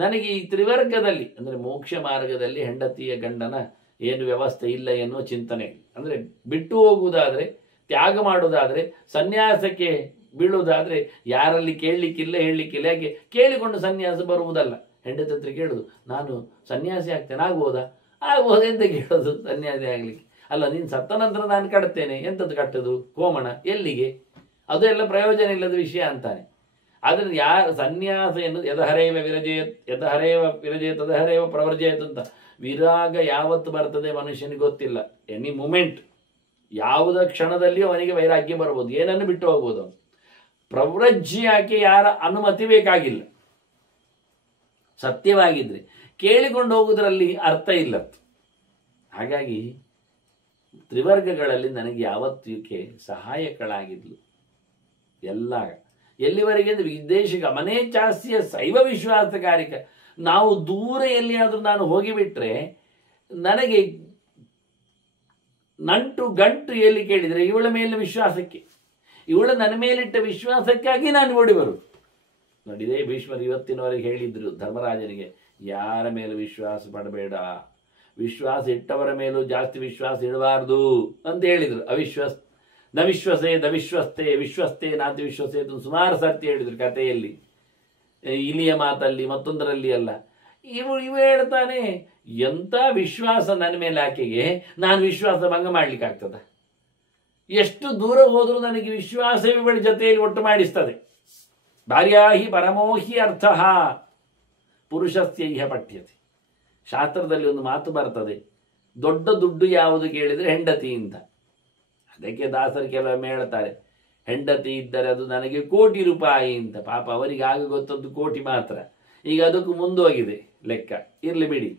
ನನಗೆ ಈ ತ್ರಿವರ್ಗದಲ್ಲಿ ಅಂದರೆ ಮೋಕ್ಷ ಮಾರ್ಗದಲ್ಲಿ ಹೆಂಡತಿಯ ಗಂಡನ ಏನು ವ್ಯವಸ್ಥೆ ಇಲ್ಲ ಎನ್ನುವ ಚಿಂತನೆ. ಅಂದರೆ ಬಿಟ್ಟು ಹೋಗುವುದಾದರೆ, ತ್ಯಾಗ ಮಾಡುವುದಾದರೆ, ಸನ್ಯಾಸಕ್ಕೆ ಬೀಳುವುದಾದರೆ ಯಾರಲ್ಲಿ ಕೇಳಲಿಕ್ಕಿಲ್ಲ, ಹೇಳಲಿಕ್ಕಿಲ್ಲ. ಯಾಕೆ ಕೇಳಿಕೊಂಡು ಸನ್ಯಾಸ ಬರುವುದಲ್ಲ. ಹೆಂಡತಿ ಹತ್ರ ಕೇಳುದು, ನಾನು ಸನ್ಯಾಸಿ ಆಗ್ತೇನೆ, ಆಗ್ಬೋದಾ? ಆಗ್ಬೋದೆಂತ ಕೇಳೋದು ಸನ್ಯಾಸಿ ಆಗ್ಲಿಕ್ಕೆ. ಅಲ್ಲ, ನೀನು ಸತ್ತ ನಂತರ ನಾನು ಕಟ್ತೇನೆ, ಎಂಥದ್ದು ಕಟ್ಟದು? ಹೋಮಣ ಎಲ್ಲಿಗೆ? ಅದು ಎಲ್ಲ ಪ್ರಯೋಜನ ಇಲ್ಲದ ವಿಷಯ ಅಂತಾನೆ. ಆದರೆ ಯಾರು ಸನ್ಯಾಸ ಎನ್ನುವುದು ಯದಹರೇವ ವಿರಜೇತ್ ತದಹರೇವ ಪ್ರವರ್ಜಯತ್ ಅಂತ. ವಿರಾಗ ಯಾವತ್ತು ಬರ್ತದೆ ಮನುಷ್ಯನಿಗೆ ಗೊತ್ತಿಲ್ಲ. ಎನಿ ಮೂಮೆಂಟ್, ಯಾವುದ ಕ್ಷಣದಲ್ಲಿಯೂ ಅವನಿಗೆ ವೈರಾಗ್ಯ ಬರ್ಬೋದು, ಏನನ್ನು ಬಿಟ್ಟು ಹೋಗ್ಬೋದು. ಪ್ರವ್ರಜ್ಯಾಕೆ ಯಾರ ಅನುಮತಿ ಬೇಕಾಗಿಲ್ಲ. ಸತ್ಯವಾಗಿದ್ರೆ ಕೇಳಿಕೊಂಡು ಹೋಗುವುದರಲ್ಲಿ ಅರ್ಥ ಇಲ್ಲ. ಹಾಗಾಗಿ ತ್ರಿವರ್ಗಗಳಲ್ಲಿ ನನಗೆ ಯಾವತ್ತೂ ಸಹಾಯಕಳಾಗಿದ್ಲು. ಎಲ್ಲ ಎಲ್ಲಿವರೆಗೆ ಅಂದರೆ ವಿದೇಶಿಕ ಮನೆ ಚಾಸ್ಯ ಶೈವ ವಿಶ್ವಾಸಕಾರಿಕ. ನಾವು ದೂರ ಎಲ್ಲಿಯಾದರೂ ನಾನು ಹೋಗಿಬಿಟ್ರೆ ನನಗೆ ನಂಟು ಗಂಟು ಎಲ್ಲಿ ಕೇಳಿದರೆ ಇವಳ ಮೇಲಿನ ವಿಶ್ವಾಸಕ್ಕೆ, ಇವಳ ನನ್ನ ಮೇಲಿಟ್ಟ ವಿಶ್ವಾಸಕ್ಕಾಗಿ ನಾನು ಓಡಿ ಬರುವುದು. ನೋಡಿದೆ, ಭೀಷ್ಮರು ಇವತ್ತಿನವರೆಗೆ ಹೇಳಿದ್ರು ಧರ್ಮರಾಜನಿಗೆ, ಯಾರ ಮೇಲೆ ವಿಶ್ವಾಸ ಪಡಬೇಡ, ವಿಶ್ವಾಸ ಇಟ್ಟವರ ಮೇಲೂ ಜಾಸ್ತಿ ವಿಶ್ವಾಸ ಇಡಬಾರ್ದು ಅಂತ ಹೇಳಿದರು. ನ ವಿಶ್ವಸೇ ದ ವಿಶ್ವಸ್ತೆ ವಿಶ್ವಸ್ತೆ ನಾತಿ ವಿಶ್ವಸೇ ಅಂತ ಸುಮಾರು ಸರ್ತಿ ಹೇಳಿದ್ರು ಕಥೆಯಲ್ಲಿ, ಇಲಿಯ ಮಾತಲ್ಲಿ ಮತ್ತೊಂದರಲ್ಲಿ ಅಲ್ಲ. ಇವು ಹೇಳ್ತಾನೆ, ಎಂಥ ವಿಶ್ವಾಸ ನನ್ನ ಮೇಲೆ ಆಕೆಗೆ, ನಾನು ವಿಶ್ವಾಸ ಭಂಗ ಮಾಡ್ಲಿಕ್ಕಾಗ್ತದ? ಎಷ್ಟು ದೂರ ಹೋದರೂ ನನಗೆ ವಿಶ್ವಾಸವೇ ಇವಳ ಜೊತೆಯಲ್ಲಿ ಒಟ್ಟು ಮಾಡಿಸ್ತದೆ. ಭಾರ್ಯಾಹಿ ಪರಮೋಹಿ ಅರ್ಥ ಪುರುಷಸ್ಯ ಇಹ ಪಠ್ಯತೆ. ಶಾಸ್ತ್ರದಲ್ಲಿ ಒಂದು ಮಾತು ಬರ್ತದೆ, ದೊಡ್ಡ ದುಡ್ಡು ಯಾವುದು ಕೇಳಿದರೆ ಹೆಂಡತಿ ಅಂತ. ಅದಕ್ಕೆ ದಾಸರು ಕೆಲವೊಮ್ಮೆ ಹೇಳ್ತಾರೆ, ಹೆಂಡತಿ ಇದ್ದರೆ ಅದು ನನಗೆ ಕೋಟಿ ರೂಪಾಯಿ ಅಂತ. ಪಾಪ ಅವರಿಗೆ ಆಗ ಗೊತ್ತದ್ದು ಕೋಟಿ ಮಾತ್ರ. ಈಗ ಅದಕ್ಕೂ ಮುಂದೋಗಿದೆ ಲೆಕ್ಕ, ಇರಲಿ ಬಿಡಿ.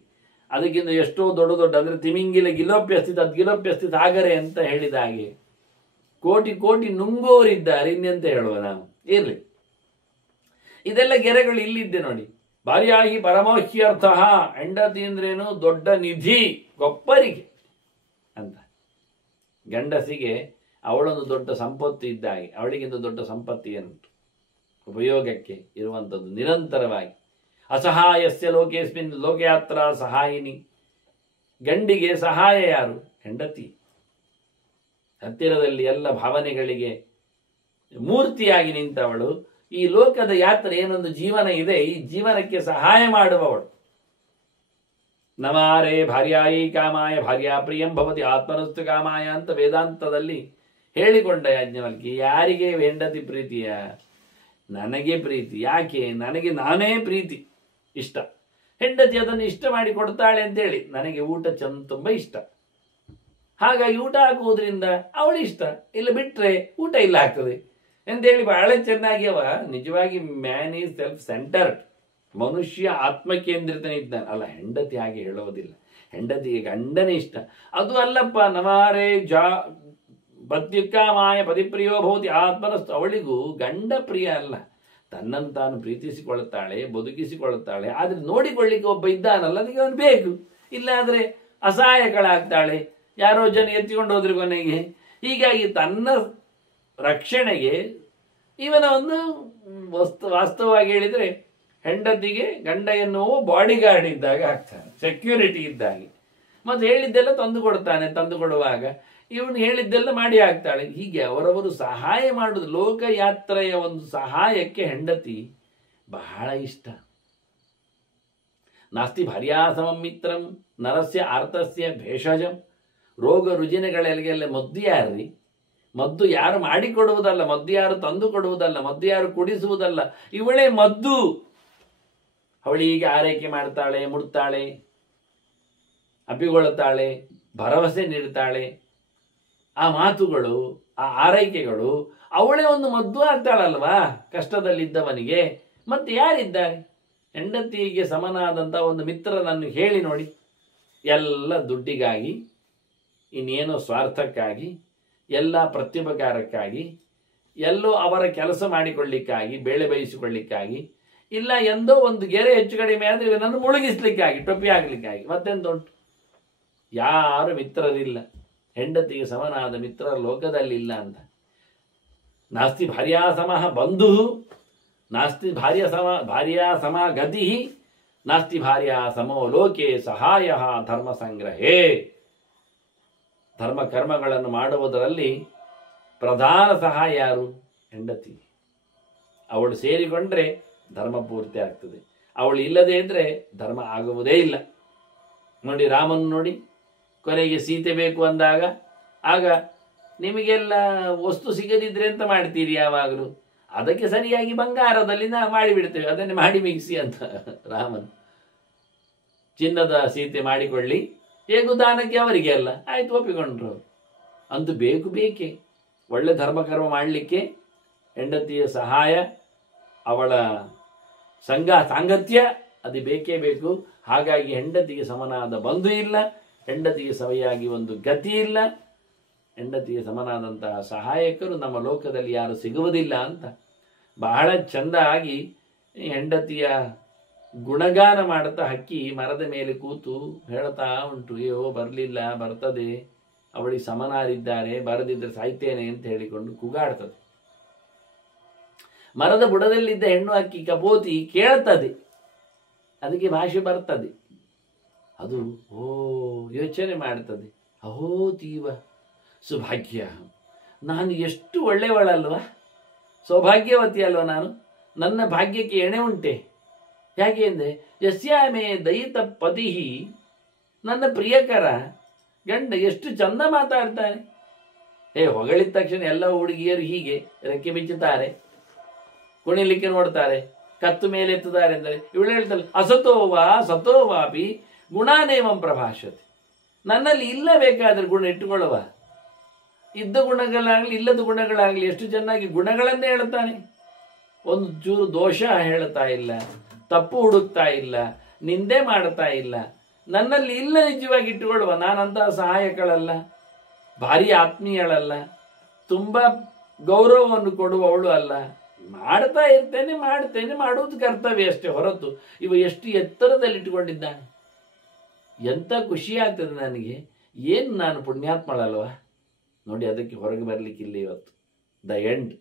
ಅದಕ್ಕಿಂತ ಎಷ್ಟೋ ದೊಡ್ಡ ದೊಡ್ಡ ಅಂದರೆ ತಿಮಿಂಗಿಲ ಗಿಲೋಪ್ಯಸ್ಥಿತ ಅದು ಗಿಲೋಪ್ಯಸ್ಥಿತ ಆಗರೆ ಅಂತ ಹೇಳಿದ ಹಾಗೆ ಕೋಟಿ ಕೋಟಿ ನುಂಗೋರಿದ್ದಾರೆ, ಇನ್ನೆಂತ ಹೇಳುವ ನಾವು. ಇರಲಿ, ಇದೆಲ್ಲ ಗೆರೆಗಳು ಇಲ್ಲಿದ್ದೆ ನೋಡಿ. ಭಾರ್ಯಾಹಿ ಪರಮೋಹ್ಯರ್ಥ, ಹೆಂಡತಿ ಅಂದ್ರೇನು? ದೊಡ್ಡ ನಿಧಿ, ಗೊಪ್ಪರಿಗೆ ಅಂತ. ಗಂಡಸಿಗೆ ಅವಳೊಂದು ದೊಡ್ಡ ಸಂಪತ್ತು ಇದ್ದಾಗೆ, ಅವಳಿಗಿಂತ ದೊಡ್ಡ ಸಂಪತ್ತು ಏನುಂಟು? ಉಪಯೋಗಕ್ಕೆ ಇರುವಂಥದ್ದು ನಿರಂತರವಾಗಿ. ಅಸಹಾಯಸ್ಯ ಲೋಕೇಸ್ಮಿನ್ ಲೋಕಯಾತ್ರ ಸಹಾಯಿನಿ. ಗಂಡಿಗೆ ಸಹಾಯ ಯಾರು? ಹೆಂಡತಿ. ಹತ್ತಿರದಲ್ಲಿ ಎಲ್ಲ ಭಾವನೆಗಳಿಗೆ ಮೂರ್ತಿಯಾಗಿ ನಿಂತವಳು. ಈ ಲೋಕದ ಯಾತ್ರೆ ಏನೊಂದು ಜೀವನ ಇದೆ, ಈ ಜೀವನಕ್ಕೆ ಸಹಾಯ ಮಾಡುವವಳು. ನಮಾರೇ ಭಾರ್ಯಾಯಿ ಕಾಮಾಯ ಭಾರ್ಯಾ ಪ್ರಿಯಂ ಭವತಿ ಆತ್ಮನಸ್ತು ಕಾಮಾಯ ಅಂತ ವೇದಾಂತದಲ್ಲಿ ಹೇಳಿಕೊಂಡ ಯಾಜ್ಞವಲ್ಕಿ. ಯಾರಿಗೆ ಹೆಂಡತಿ ಪ್ರೀತಿಯ? ನನಗೆ ಪ್ರೀತಿ. ಯಾಕೆ? ನನಗೆ ನಾನೇ ಪ್ರೀತಿ ಇಷ್ಟ. ಹೆಂಡತಿ ಅದನ್ನು ಇಷ್ಟ ಮಾಡಿ ಕೊಡ್ತಾಳೆ ಅಂತೇಳಿ ನನಗೆ ಊಟ ತುಂಬ ಇಷ್ಟ. ಹಾಗಾಗಿ ಊಟ ಹಾಕುವುದರಿಂದ ಅವಳು ಇಷ್ಟ, ಇಲ್ಲ ಬಿಟ್ರೆ ಊಟ ಇಲ್ಲ ಆಗ್ತದೆ ಅಂತೇಳಿ ಬಹಳ ಚೆನ್ನಾಗಿ ಅವ. ನಿಜವಾಗಿ ಮ್ಯಾನ್ ಈಸ್ ಸೆಲ್ಫ್ ಸೆಂಟರ್ಡ್, ಮನುಷ್ಯ ಆತ್ಮಕೇಂದ್ರಿತನಿದ್ದಾನೆ. ಅಲ್ಲ, ಹೆಂಡತಿ ಹಾಗೆ ಹೇಳುವುದಿಲ್ಲ. ಹೆಂಡತಿಗೆ ಗಂಡನೇ ಇಷ್ಟ. ಅದು ಅಲ್ಲಪ್ಪ, ನಮಾರೇ ಪತ್ಯುಕ್ಕಾಮಾಯ ಪತಿಪ್ರಿಯೋ ಭವತಿ ಆತ್ಮನಸ್ತು. ಅವಳಿಗೂ ಗಂಡ ಪ್ರಿಯ ಅಲ್ಲ, ತನ್ನನ್ನು ತಾನು ಪ್ರೀತಿಸಿಕೊಳ್ಳುತ್ತಾಳೆ, ಬದುಕಿಸಿಕೊಳ್ಳುತ್ತಾಳೆ. ಆದರೆ ನೋಡಿಕೊಳ್ಳಿಕ್ಕೆ ಒಬ್ಬ ಇದ್ದಾನಲ್ಲ, ಅದಕ್ಕೆ ಅವನು ಬೇಕು. ಇಲ್ಲಾದರೆ ಅಸಹಾಯಕಳಾಗ್ತಾಳೆ, ಯಾರೋ ಜನ ಎತ್ತಿಕೊಂಡು ಹೋದ್ರೆ ಕೊನೆಗೆ. ಹೀಗಾಗಿ ತನ್ನ ರಕ್ಷಣೆಗೆ ಇವನ ಒಂದು ವಾಸ್ತವವಾಗಿ ಹೇಳಿದರೆ ಹೆಂಡತಿಗೆ ಗಂಡ ಎನ್ನುವ ಬಾಡಿ ಗಾರ್ಡ್ ಇದ್ದಾಗ ಆಗ್ತಾನೆ, ಸೆಕ್ಯೂರಿಟಿ ಇದ್ದಾಗೆ. ಮತ್ತು ಹೇಳಿದ್ದೆಲ್ಲ ತಂದು ಕೊಡ್ತಾನೆ. ತಂದು ಕೊಡುವಾಗ ಇವನು ಹೇಳಿದ್ದೆಲ್ಲ ಮಾಡಿ ಆಗ್ತಾಳೆ. ಹೀಗೆ ಅವರವರು ಸಹಾಯ ಮಾಡುವುದು. ಲೋಕಯಾತ್ರೆಯ ಒಂದು ಸಹಾಯಕ್ಕೆ ಹೆಂಡತಿ ಬಹಳ ಇಷ್ಟ. ನಾಸ್ತಿ ಭಾರ್ಯಾ ಸಮಂ ಮಿತ್ರಂ ನರಸ್ಯ ಆರ್ತಸ್ಯ ಭೇಷಜಂ. ರೋಗ ರುಜಿನಗಳೆಲ್ಲ ಮದ್ದು ಯಾರ್ರಿ? ಮದ್ದು ಯಾರು ಮಾಡಿಕೊಡುವುದಲ್ಲ, ಮದ್ದು ಯಾರು ತಂದು ಕೊಡುವುದಲ್ಲ, ಮದ್ದು ಯಾರು ಕುಡಿಸುವುದಲ್ಲ, ಇವಳೇ ಮದ್ದು. ಅವಳಿಗೆ ಆರೈಕೆ ಮಾಡ್ತಾಳೆ, ಮುಡ್ತಾಳೆ, ಅಪ್ಪಿಗೊಳ್ಳುತ್ತಾಳೆ, ಭರವಸೆ ನೀಡ್ತಾಳೆ. ಆ ಮಾತುಗಳು, ಆ ಆರೈಕೆಗಳು, ಅವಳೇ ಒಂದು ಮದ್ದು ಆಗ್ತಾಳಲ್ವಾ ಕಷ್ಟದಲ್ಲಿದ್ದವನಿಗೆ. ಮತ್ತೆ ಯಾರಿದ್ದಾರೆ? ಹೆಂಡತಿಗೆ ಸಮನಾದಂಥ ಒಂದು ಮಿತ್ರನನ್ನು ಹೇಳಿ ನೋಡಿ. ಎಲ್ಲ ದುಡ್ಡಿಗಾಗಿ, ಇನ್ನೇನೋ ಸ್ವಾರ್ಥಕ್ಕಾಗಿ, ಎಲ್ಲ ಪ್ರತ್ಯುಪಕಾರಕ್ಕಾಗಿ, ಎಲ್ಲೋ ಅವರ ಕೆಲಸ ಮಾಡಿಕೊಳ್ಳಿಕ್ಕಾಗಿ, ಬೇಳೆ ಬೇಯಿಸಿಕೊಳ್ಳಿಕ್ಕಾಗಿ, ಇಲ್ಲ ಎಂದೋ ಒಂದು ಗೆರೆ ಹೆಚ್ಚು ಕಡಿಮೆ ಆದರೆ ಇವನನ್ನು ಮುಳುಗಿಸ್ಲಿಕ್ಕಾಗಿ, ಟೊಪ್ಪಿ ಆಗ್ಲಿಕ್ಕಾಗಿ, ಮತ್ತೆಂದುಂಟು? ಯಾರು ಮಿತ್ರರಿಲ್ಲ. ಹೆಂಡತಿಗೆ ಸಮನಾದ ಮಿತ್ರ ಲೋಕದಲ್ಲಿಲ್ಲ ಅಂತ. ನಾಸ್ತಿ ಭಾರ್ಯಾ ಸಮಃ ಬಂಧು, ನಾಸ್ತಿ ಭಾರ್ಯಾ ಸಮ ಗತಿ, ನಾಸ್ತಿ ಭಾರ್ಯಾ ಸಮೋ ಲೋಕೆ ಸಹಾಯ ಧರ್ಮ ಸಂಗ್ರಹೇ. ಧರ್ಮ ಕರ್ಮಗಳನ್ನು ಮಾಡುವುದರಲ್ಲಿ ಪ್ರಧಾನ ಸಹಾಯ ಯಾರು? ಹೆಂಡತಿ. ಅವಳು ಸೇರಿಕೊಂಡ್ರೆ ಧರ್ಮ ಪೂರ್ತಿ ಆಗ್ತದೆ. ಅವಳು ಇಲ್ಲದೇ ಇದ್ರೆ ಧರ್ಮ ಆಗುವುದೇ ಇಲ್ಲ. ನೋಡಿ, ರಾಮನ್ ನೋಡಿ, ಕೊನೆಗೆ ಸೀತೆ ಬೇಕು ಅಂದಾಗ ಆಗ ನಿಮಗೆಲ್ಲ ವಸ್ತು ಸಿಗದಿದ್ರೆ ಅಂತ ಮಾಡ್ತೀರಿ ಯಾವಾಗಲೂ? ಅದಕ್ಕೆ ಸರಿಯಾಗಿ ಬಂಗಾರದಲ್ಲಿ ನಾವು ಮಾಡಿಬಿಡ್ತೇವೆ, ಅದನ್ನೇ ಮಾಡಿ ಮಿಗಿಸಿ ಅಂತ ರಾಮನ್. ಚಿನ್ನದ ಸೀತೆ ಮಾಡಿಕೊಳ್ಳಿ, ಹೇಗೂ ದಾನಕ್ಕೆ ಅವರಿಗೆ ಅಲ್ಲ, ಆಯ್ತು ಒಪ್ಪಿಕೊಂಡ್ರು. ಅಂತೂ ಬೇಕು ಬೇಕೇ ಒಳ್ಳೆ ಧರ್ಮಕರ್ಮ ಮಾಡಲಿಕ್ಕೆ ಹೆಂಡತಿಯ ಸಹಾಯ, ಅವಳ ಸಾಂಗತ್ಯ ಅದು ಬೇಕೇ ಬೇಕು. ಹಾಗಾಗಿ ಹೆಂಡತಿಗೆ ಸಮನಾದ ಬಂಧು ಇಲ್ಲ, ಹೆಂಡತಿಗೆ ಸರಿಯಾಗಿ ಒಂದು ಗತಿ ಇಲ್ಲ, ಹೆಂಡತಿಗೆ ಸಮನಾದಂತಹ ಸಹಾಯಕರು ನಮ್ಮ ಲೋಕದಲ್ಲಿ ಯಾರು ಸಿಗುವುದಿಲ್ಲ ಅಂತ ಬಹಳ ಚಂದ ಆಗಿ ಹೆಂಡತಿಯ ಗುಣಗಾನ ಮಾಡುತ್ತಾ ಹಕ್ಕಿ ಮರದ ಮೇಲೆ ಕೂತು ಹೇಳ್ತಾ ಉಂಟು. ಅಯ್ಯೋ ಬರಲಿಲ್ಲ, ಬರ್ತದೆ, ಅವಳಿಗೆ ಸಮನಾರಿದ್ದಾರೆ, ಬರದಿದ್ದರೆ ಸಾಯ್ತೇನೆ ಅಂತ ಹೇಳಿಕೊಂಡು ಕೂಗಾಡ್ತದೆ. ಮರದ ಬುಡದಲ್ಲಿದ್ದ ಹೆಣ್ಣು ಹಕ್ಕಿ ಕಪೋತಿ ಕೇಳ್ತದೆ, ಅದಕ್ಕೆ ಭಾಷೆ ಬರ್ತದೆ. ಅದು ಯೋಚನೆ ಮಾಡ್ತದೆ, ಅಹೋ ತೀವ ಸುಭಾಗ್ಯ, ನಾನು ಎಷ್ಟು ಒಳ್ಳೆಯವಳಲ್ವ, ಸೌಭಾಗ್ಯವತಿ ಅಲ್ವ ನಾನು, ನನ್ನ ಭಾಗ್ಯಕ್ಕೆ ಎಣೆ ಉಂಟೆ. ಯಾಕೆ ಅಂದರೆ ಯಸ್ಯಾಮೇ ದಯಿತ ಪತಿ, ನನ್ನ ಪ್ರಿಯಕರ ಗಂಡ ಎಷ್ಟು ಚಂದ ಮಾತಾಡ್ತಾನೆ. ಹೊಗಳಿದ ತಕ್ಷಣ ಎಲ್ಲ ಹುಡುಗಿಯರು ಹೀಗೆ ರೆಕ್ಕೆ ಬಿಚ್ಚುತ್ತಾರೆ, ಕುಣಿಲಿಕ್ಕೆ ನೋಡ್ತಾರೆ, ಕತ್ತು ಮೇಲೆ ಎತ್ತುತ್ತಾರೆ. ಅಂದರೆ ಇವಳು ಹೇಳ್ತಾಳೆ, ಅಸತೋವಾ ಸತೋವಾಪಿ ಗುಣಾನೇಮಂ ಪ್ರಭಾಷತೆ. ನನ್ನಲ್ಲಿ ಇಲ್ಲ ಬೇಕಾದ್ರೆ ಗುಣ ಇಟ್ಟುಕೊಳ್ಳುವ, ಇದ್ದ ಗುಣಗಳಾಗಲಿ ಇಲ್ಲದ ಗುಣಗಳಾಗಲಿ ಎಷ್ಟು ಚೆನ್ನಾಗಿ ಗುಣಗಳನ್ನೇ ಹೇಳ್ತಾನೆ. ಒಂದು ಚೂರು ದೋಷ ಹೇಳ್ತಾ ಇಲ್ಲ, ತಪ್ಪು ಹುಡುಕ್ತಾ ಇಲ್ಲ, ನಿಂದೆ ಮಾಡ್ತಾ ಇಲ್ಲ. ನನ್ನಲ್ಲಿ ಇಲ್ಲ ನಿಜವಾಗಿ ಇಟ್ಟುಕೊಳ್ಳುವ. ನಾನಂತಹ ಸಹಾಯಕಳಲ್ಲ, ಭಾರಿ ಆತ್ಮೀಯಳಲ್ಲ, ತುಂಬ ಗೌರವವನ್ನು ಕೊಡುವವಳು ಅಲ್ಲ. ಮಾಡ್ತಾ ಇರ್ತೇನೆ, ಮಾಡ್ತೇನೆ, ಮಾಡುವುದು ಕರ್ತವ್ಯ ಅಷ್ಟೇ ಹೊರತು ಇವ ಎಷ್ಟು ಎತ್ತರದಲ್ಲಿ ಇಟ್ಟುಕೊಂಡಿದ್ದಾನೆ. ಎಂಥ ಖುಷಿ ಆಗ್ತದೆ ನನಗೆ. ಏನು ನಾನು ಪುಣ್ಯಾತ್ಮಳಲ್ವ ನೋಡಿ. ಅದಕ್ಕೆ ಹೊರಗೆ ಬರಲಿಕ್ಕಿಲ್ಲ ಇವತ್ತು. The end.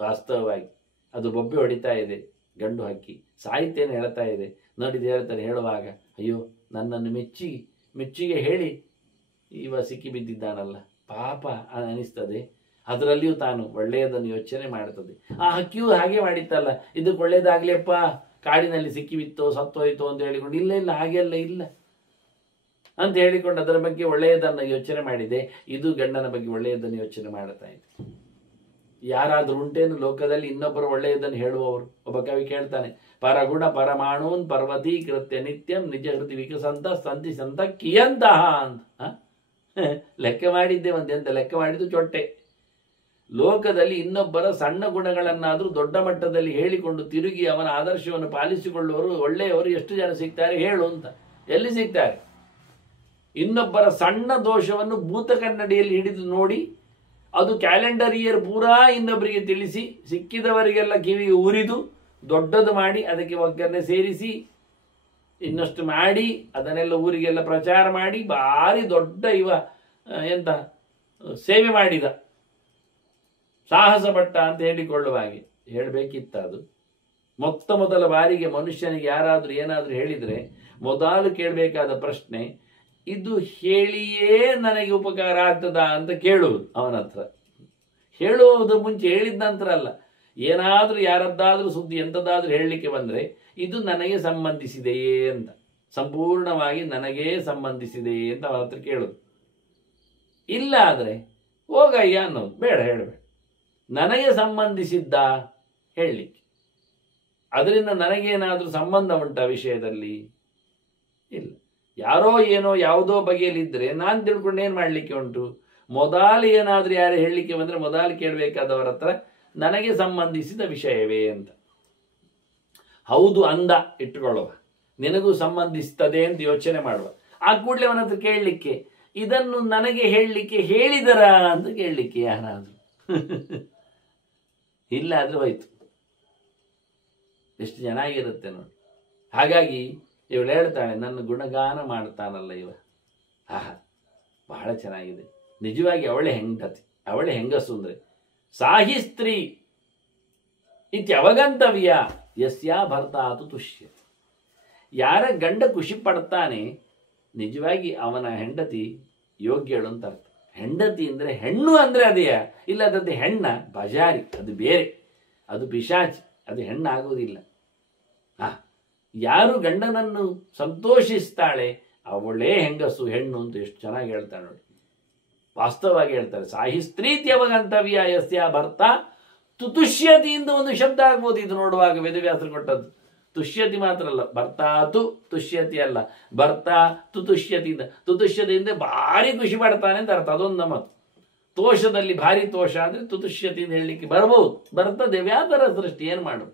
ವಾಸ್ತವವಾಗಿ ಅದು ಬೊಬ್ಬೆ ಹೊಡಿತಾ ಇದೆ, ಗಂಡು ಹಕ್ಕಿ ಸಾಯ್ತೇನೆ ಹೇಳ್ತಾ ಇದೆ. ನೋಡಿದ ಹೇಳ್ತಾರೆ, ಹೇಳುವಾಗ ಅಯ್ಯೋ ನನ್ನನ್ನು ಮೆಚ್ಚಿಗೆ ಹೇಳಿ ಇವ ಸಿಕ್ಕಿ ಬಿದ್ದಿದ್ದಾನಲ್ಲ ಪಾಪ ಅನಿಸ್ತದೆ. ಅದರಲ್ಲಿಯೂ ತಾನು ಒಳ್ಳೆಯದನ್ನು ಯೋಚನೆ ಮಾಡ್ತದೆ. ಆ ಹಕ್ಕಿಯೂ ಹಾಗೆ ಮಾಡಿತ್ತಲ್ಲ, ಇದಕ್ಕೆ ಒಳ್ಳೇದಾಗ್ಲಿಯಪ್ಪ, ಕಾಡಿನಲ್ಲಿ ಸಿಕ್ಕಿ ಬಿತ್ತೋ ಸತ್ತೋಯ್ತೋ ಅಂತ ಹೇಳಿಕೊಂಡು, ಇಲ್ಲ ಇಲ್ಲ ಹಾಗೆಲ್ಲ ಇಲ್ಲ ಅಂತ ಹೇಳಿಕೊಂಡು ಅದರ ಬಗ್ಗೆ ಒಳ್ಳೆಯದನ್ನು ಯೋಚನೆ ಮಾಡಿದೆ. ಇದು ಗಂಡನ ಬಗ್ಗೆ ಒಳ್ಳೆಯದನ್ನು ಯೋಚನೆ ಮಾಡ್ತಾ ಇದೆ. ಯಾರಾದ್ರೂ ಉಂಟೇನು ಲೋಕದಲ್ಲಿ ಇನ್ನೊಬ್ಬರು ಒಳ್ಳೆಯದನ್ನು ಹೇಳುವವರು? ಒಬ್ಬ ಕವಿ ಕೇಳ್ತಾನೆ, ಪರಗುಣ ಪರಮಾಣೂನ್ ಪರ್ವತೀಕೃತ್ಯ ನಿತ್ಯಂ ನಿಜ ಹೃದಯ ವಿಕಸಂತ ಸಂತಿ ಸಂತ ಕಿಯಂತಹ ಅಂತ ಲೆಕ್ಕ ಮಾಡಿದ್ದೆ. ಒಂದೆಂತ ಲೆಕ್ಕ ಮಾಡಿದ್ದು ಚೊಟ್ಟೆ. ಲೋಕದಲ್ಲಿ ಇನ್ನೊಬ್ಬರ ಸಣ್ಣ ಗುಣಗಳನ್ನಾದರೂ ದೊಡ್ಡ ಮಟ್ಟದಲ್ಲಿ ಹೇಳಿಕೊಂಡು ತಿರುಗಿ ಅವನ ಆದರ್ಶವನ್ನು ಪಾಲಿಸಿಕೊಳ್ಳುವವರು ಒಳ್ಳೆಯವರು ಎಷ್ಟು ಜನ ಸಿಗ್ತಾರೆ ಹೇಳು ಅಂತ. ಎಲ್ಲಿ ಸಿಗ್ತಾರೆ? ಇನ್ನೊಬ್ಬರ ಸಣ್ಣ ದೋಷವನ್ನು ಭೂತ ಕನ್ನಡಿಯಲ್ಲಿ ಹಿಡಿದು ನೋಡಿ ಅದು ಕ್ಯಾಲೆಂಡರ್ ಇಯರ್ ಪೂರಾ ಇನ್ನೊಬ್ಬರಿಗೆ ತಿಳಿಸಿ ಸಿಕ್ಕಿದವರಿಗೆಲ್ಲ ಕಿವಿಗೆ ಉರಿದು ದೊಡ್ಡದು ಮಾಡಿ ಅದಕ್ಕೆ ಒಗ್ಗರಣೆ ಸೇರಿಸಿ ಇನ್ನಷ್ಟು ಮಾಡಿ ಅದನ್ನೆಲ್ಲ ಊರಿಗೆಲ್ಲ ಪ್ರಚಾರ ಮಾಡಿ ಭಾರಿ ದೊಡ್ಡ ಎಂತ ಸೇವೆ ಮಾಡಿದ, ಸಾಹಸ ಪಟ್ಟ ಅಂತ ಹೇಳಿಕೊಳ್ಳುವ ಹಾಗೆ ಹೇಳಬೇಕಿತ್ತ. ಅದು ಮೊದಲ ಬಾರಿಗೆ ಮನುಷ್ಯನಿಗೆ ಯಾರಾದರೂ ಏನಾದರೂ ಹೇಳಿದರೆ ಮೊದಲು ಕೇಳಬೇಕಾದ ಪ್ರಶ್ನೆ, ಇದು ಹೇಳಿಯೇ ನನಗೆ ಉಪಕಾರ ಆಗ್ತದಾ ಅಂತ ಕೇಳುವುದು ಅವನ ಹತ್ರ. ಹೇಳುವುದು ಮುಂಚೆ, ಹೇಳಿದ ನಂತರ ಅಲ್ಲ. ಏನಾದರೂ ಯಾರದ್ದಾದರೂ ಸುದ್ದಿ ಎಂಥದ್ದಾದರೂ ಹೇಳಲಿಕ್ಕೆ ಬಂದರೆ ಇದು ನನಗೆ ಸಂಬಂಧಿಸಿದೆಯೇ ಅಂತ, ಸಂಪೂರ್ಣವಾಗಿ ನನಗೇ ಸಂಬಂಧಿಸಿದೆಯೇ ಅಂತ ಅವನ ಹತ್ರ ಕೇಳೋದು. ಇಲ್ಲ ಆದರೆ ಹೋಗಯ್ಯ ಅನ್ನೋದು, ಬೇಡ ಹೇಳಬೇಡ. ನನಗೆ ಸಂಬಂಧಿಸಿದ್ದ ಹೇಳಲಿಕ್ಕೆ, ಅದರಿಂದ ನನಗೇನಾದರೂ ಸಂಬಂಧ ಉಂಟ ವಿಷಯದಲ್ಲಿ? ಇಲ್ಲ. ಯಾರೋ ಏನೋ ಯಾವುದೋ ಬಗೆಯಲ್ಲಿದ್ದರೆ ನಾನು ತಿಳ್ಕೊಂಡು ಏನು ಮಾಡಲಿಕ್ಕೆ ಉಂಟು? ಮೊದಲು ಏನಾದರೂ ಯಾರು ಹೇಳಲಿಕ್ಕೆ ಬಂದರೆ ಮೊದಲು ಕೇಳಬೇಕಾದವರ ಹತ್ರ ನನಗೆ ಸಂಬಂಧಿಸಿದ ವಿಷಯವೇ ಅಂತ. ಹೌದು ಅಂದ ಇಟ್ಟುಕೊಳ್ಳುವ, ನಿನಗೂ ಸಂಬಂಧಿಸ್ತದೆ ಅಂತ ಯೋಚನೆ ಮಾಡುವ. ಆ ಕೂಡಲೇ ಅವನ ಹತ್ರ ಕೇಳಲಿಕ್ಕೆ, ಇದನ್ನು ನನಗೆ ಹೇಳಲಿಕ್ಕೆ ಹೇಳಿದರ ಅಂತ ಕೇಳಲಿಕ್ಕೆ ಯಾರಾದರೂ ಇಲ್ಲ ಆದ್ರೆ ಹೋಯ್ತು. ಎಷ್ಟು ಚೆನ್ನಾಗಿರುತ್ತೆ ನೋಡಿ. ಹಾಗಾಗಿ ಇವಳು ಹೇಳ್ತಾಳೆ, ನನ್ನ ಗುಣಗಾನ ಮಾಡ್ತಾನಲ್ಲ ಇವ, ಆಹಾ ಬಹಳ ಚೆನ್ನಾಗಿದೆ. ನಿಜವಾಗಿ ಅವಳೆ ಹೆಂಡತಿ, ಅವಳೆ ಹೆಂಗಸು ಅಂದ್ರೆ ಸಾಹಿ ಸ್ತ್ರೀ ಇತ್ಯವಗಂತವ್ಯ ಯಸ್ಯ ಭರ್ತಾತು ತುಷ್ಯ. ಯಾರ ಗಂಡ ಖುಷಿ ಪಡ್ತಾನೆ ನಿಜವಾಗಿ ಅವನ ಹೆಂಡತಿ ಯೋಗ್ಯಳು ಅಂತ ಅರ್ಥ. ಹೆಂಡತಿ ಅಂದ್ರೆ ಹೆಣ್ಣು ಅಂದ್ರೆ ಅದೇಯ, ಇಲ್ಲದದ್ದು ಹೆಣ್ಣ ಬಜಾರಿ, ಅದು ಬೇರೆ, ಅದು ಪಿಶಾಚಿ, ಅದು ಹೆಣ್ಣಾಗುವುದಿಲ್ಲ. ಯಾರು ಗಂಡನನ್ನು ಸಂತೋಷಿಸ್ತಾಳೆ ಅವಳೇ ಹೆಂಗಸು, ಹೆಣ್ಣು ಅಂತ ಎಷ್ಟು ಚೆನ್ನಾಗಿ ಹೇಳ್ತಾಳೆ ನೋಡಿ. ವಾಸ್ತವವಾಗಿ ಹೇಳ್ತಾರೆ, ಸಾಹಿ ಸ್ತ್ರೀತ್ಯವಗಂತವ್ಯ ಯಸ್ಯ ಭರ್ತ ತುತುಷ್ಯತಿಯಿಂದ ಒಂದು ಶಬ್ದ ಆಗ್ಬೋದು ಇದು ನೋಡುವಾಗ, ವೇದವ್ಯಾಸರು ಕೊಟ್ಟದ್ದು. ತುಷ್ಯತಿ ಮಾತ್ರ ಅಲ್ಲ, ಭರ್ತಾತು ತುಷ್ಯತಿ ಅಲ್ಲ, ಭರ್ತ ತುತುಷ್ಯತಿಯಿಂದ, ತುತುಷ್ಯತಿಯಿಂದ ಭಾರಿ ಖುಷಿ ಪಡ್ತಾನೆ ಅಂತ ಅರ್ಥ. ಅದೊಂದು ನಮ್ಮದು ತೋಷದಲ್ಲಿ ಭಾರಿ ತೋಷ ಅಂದ್ರೆ ತುತುಷ್ಯತಿಯಿಂದ ಹೇಳಲಿಕ್ಕೆ ಬರಬಹುದು, ಬರ್ತದೆ. ವ್ಯಾಸರ ದೃಷ್ಟಿ ಏನು ಮಾಡು,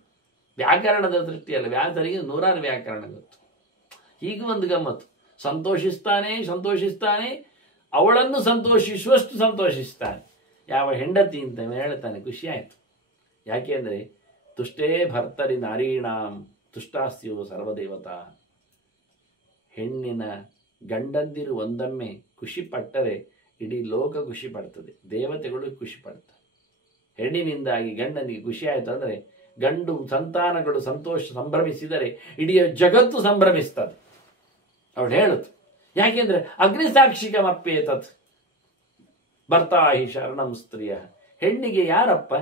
ವ್ಯಾಕರಣದ ದೃಷ್ಟಿ ಅಲ್ಲ, ವ್ಯಾಸರಿಗೆ ನೂರಾರು ವ್ಯಾಕರಣ ಗೊತ್ತು. ಹೀಗೆ ಒಂದು ಗಮ್ಮತ್ತು. ಸಂತೋಷಿಸ್ತಾನೆ, ಅವಳನ್ನು ಸಂತೋಷಿಸುವಷ್ಟು ಸಂತೋಷಿಸ್ತಾನೆ. ಯಾವ ಹೆಂಡತಿ ಅಂತ ಹೇಳ್ತಾನೆ, ಖುಷಿ ಆಯ್ತು. ಯಾಕೆಂದ್ರೆ ತುಷ್ಟೇ ಭರ್ತರಿ ನಾರೀಣಾಂ ತುಷ್ಟಾಸ್ಯೋ ಸರ್ವದೇವತಾ. ಹೆಣ್ಣಿನ ಗಂಡಂದಿರು ಒಂದೊಮ್ಮೆ ಖುಷಿ ಪಟ್ಟರೆ ಇಡೀ ಲೋಕ ಖುಷಿ ಪಡ್ತದೆ, ದೇವತೆಗಳು ಖುಷಿ ಪಡ್ತಾರೆ. ಹೆಣ್ಣಿನಿಂದಾಗಿ ಗಂಡನಿಗೆ ಖುಷಿ ಆಯ್ತು ಅಂದ್ರೆ, ಗಂಡು ಸಂತಾನಗಳು ಸಂಭ್ರಮಿಸಿದರೆ ಇಡೀ ಜಗತ್ತು ಸಂಭ್ರಮಿಸ್ತದೆ. ಅವಳು ಹೇಳುತ್ತೆ, ಯಾಕೆಂದ್ರೆ ಅಗ್ನಿಸಾಕ್ಷಿಕಮಪ್ಪೇತತ್ ಭರ್ತಾಹಿ ಶರಣಂ ಸ್ತ್ರೀಯ. ಹೆಣ್ಣಿಗೆ ಯಾರಪ್ಪ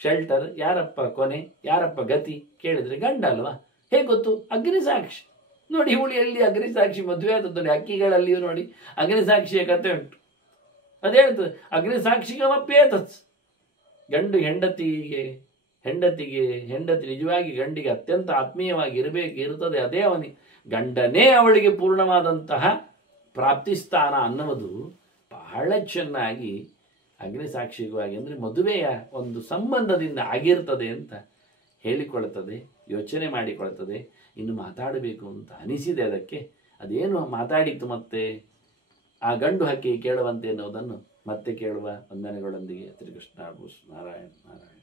ಶೆಲ್ಟರ್, ಯಾರಪ್ಪ ಕೊನೆ, ಯಾರಪ್ಪ ಗತಿ ಕೇಳಿದ್ರೆ ಗಂಡ ಅಲ್ವಾ? ಹೇಗೆ ಗೊತ್ತು? ಅಗ್ನಿಸಾಕ್ಷಿ. ನೋಡಿ ಇವಳು ಎಲ್ಲಿ ಅಗ್ನಿಸಾಕ್ಷಿ ಮದುವೆ ಆದದ್ದು, ಅಕ್ಕಿಗಳಲ್ಲಿಯೂ ನೋಡಿ ಅಗ್ನಿಸಾಕ್ಷಿಯ ಕಥೆ ಉಂಟು. ಅದೇ ಹೇಳ್ತದೆ, ಅಗ್ನಿಸಾಕ್ಷಿಕಮಪ್ಪೇತತ್. ಗಂಡು ಹೆಂಡತಿ ನಿಜವಾಗಿ ಗಂಡಿಗೆ ಅತ್ಯಂತ ಆತ್ಮೀಯವಾಗಿ ಇರುತ್ತದೆ. ಅದೇ ಅವನಿಗೆ ಗಂಡನೇ ಅವಳಿಗೆ ಪೂರ್ಣವಾದಂತಹ ಪ್ರಾಪ್ತಿಸ್ಥಾನ ಅನ್ನುವುದು ಬಹಳ ಚೆನ್ನಾಗಿ ಅಗ್ನಿಸಾಕ್ಷಿಕವಾಗಿ ಅಂದರೆ ಮದುವೆಯ ಒಂದು ಸಂಬಂಧದಿಂದ ಆಗಿರ್ತದೆ ಅಂತ ಹೇಳಿಕೊಳ್ಳುತ್ತದೆ, ಯೋಚನೆ ಮಾಡಿಕೊಳ್ಳುತ್ತದೆ. ಇನ್ನು ಮಾತಾಡಬೇಕು ಅಂತ ಅನಿಸಿದೆ ಅದಕ್ಕೆ. ಅದೇನು ಮಾತಾಡಿತ್ತು ಮತ್ತೆ ಆ ಗಂಡು ಹಕ್ಕಿ ಕೇಳುವಂತೆ ಎನ್ನುವುದನ್ನು ಮತ್ತೆ ಕೇಳುವ ವಂದನೆಗಳೊಂದಿಗೆ. ಶ್ರೀಕೃಷ್ಣ ನಾರಾಯಣ ನಾರಾಯಣ.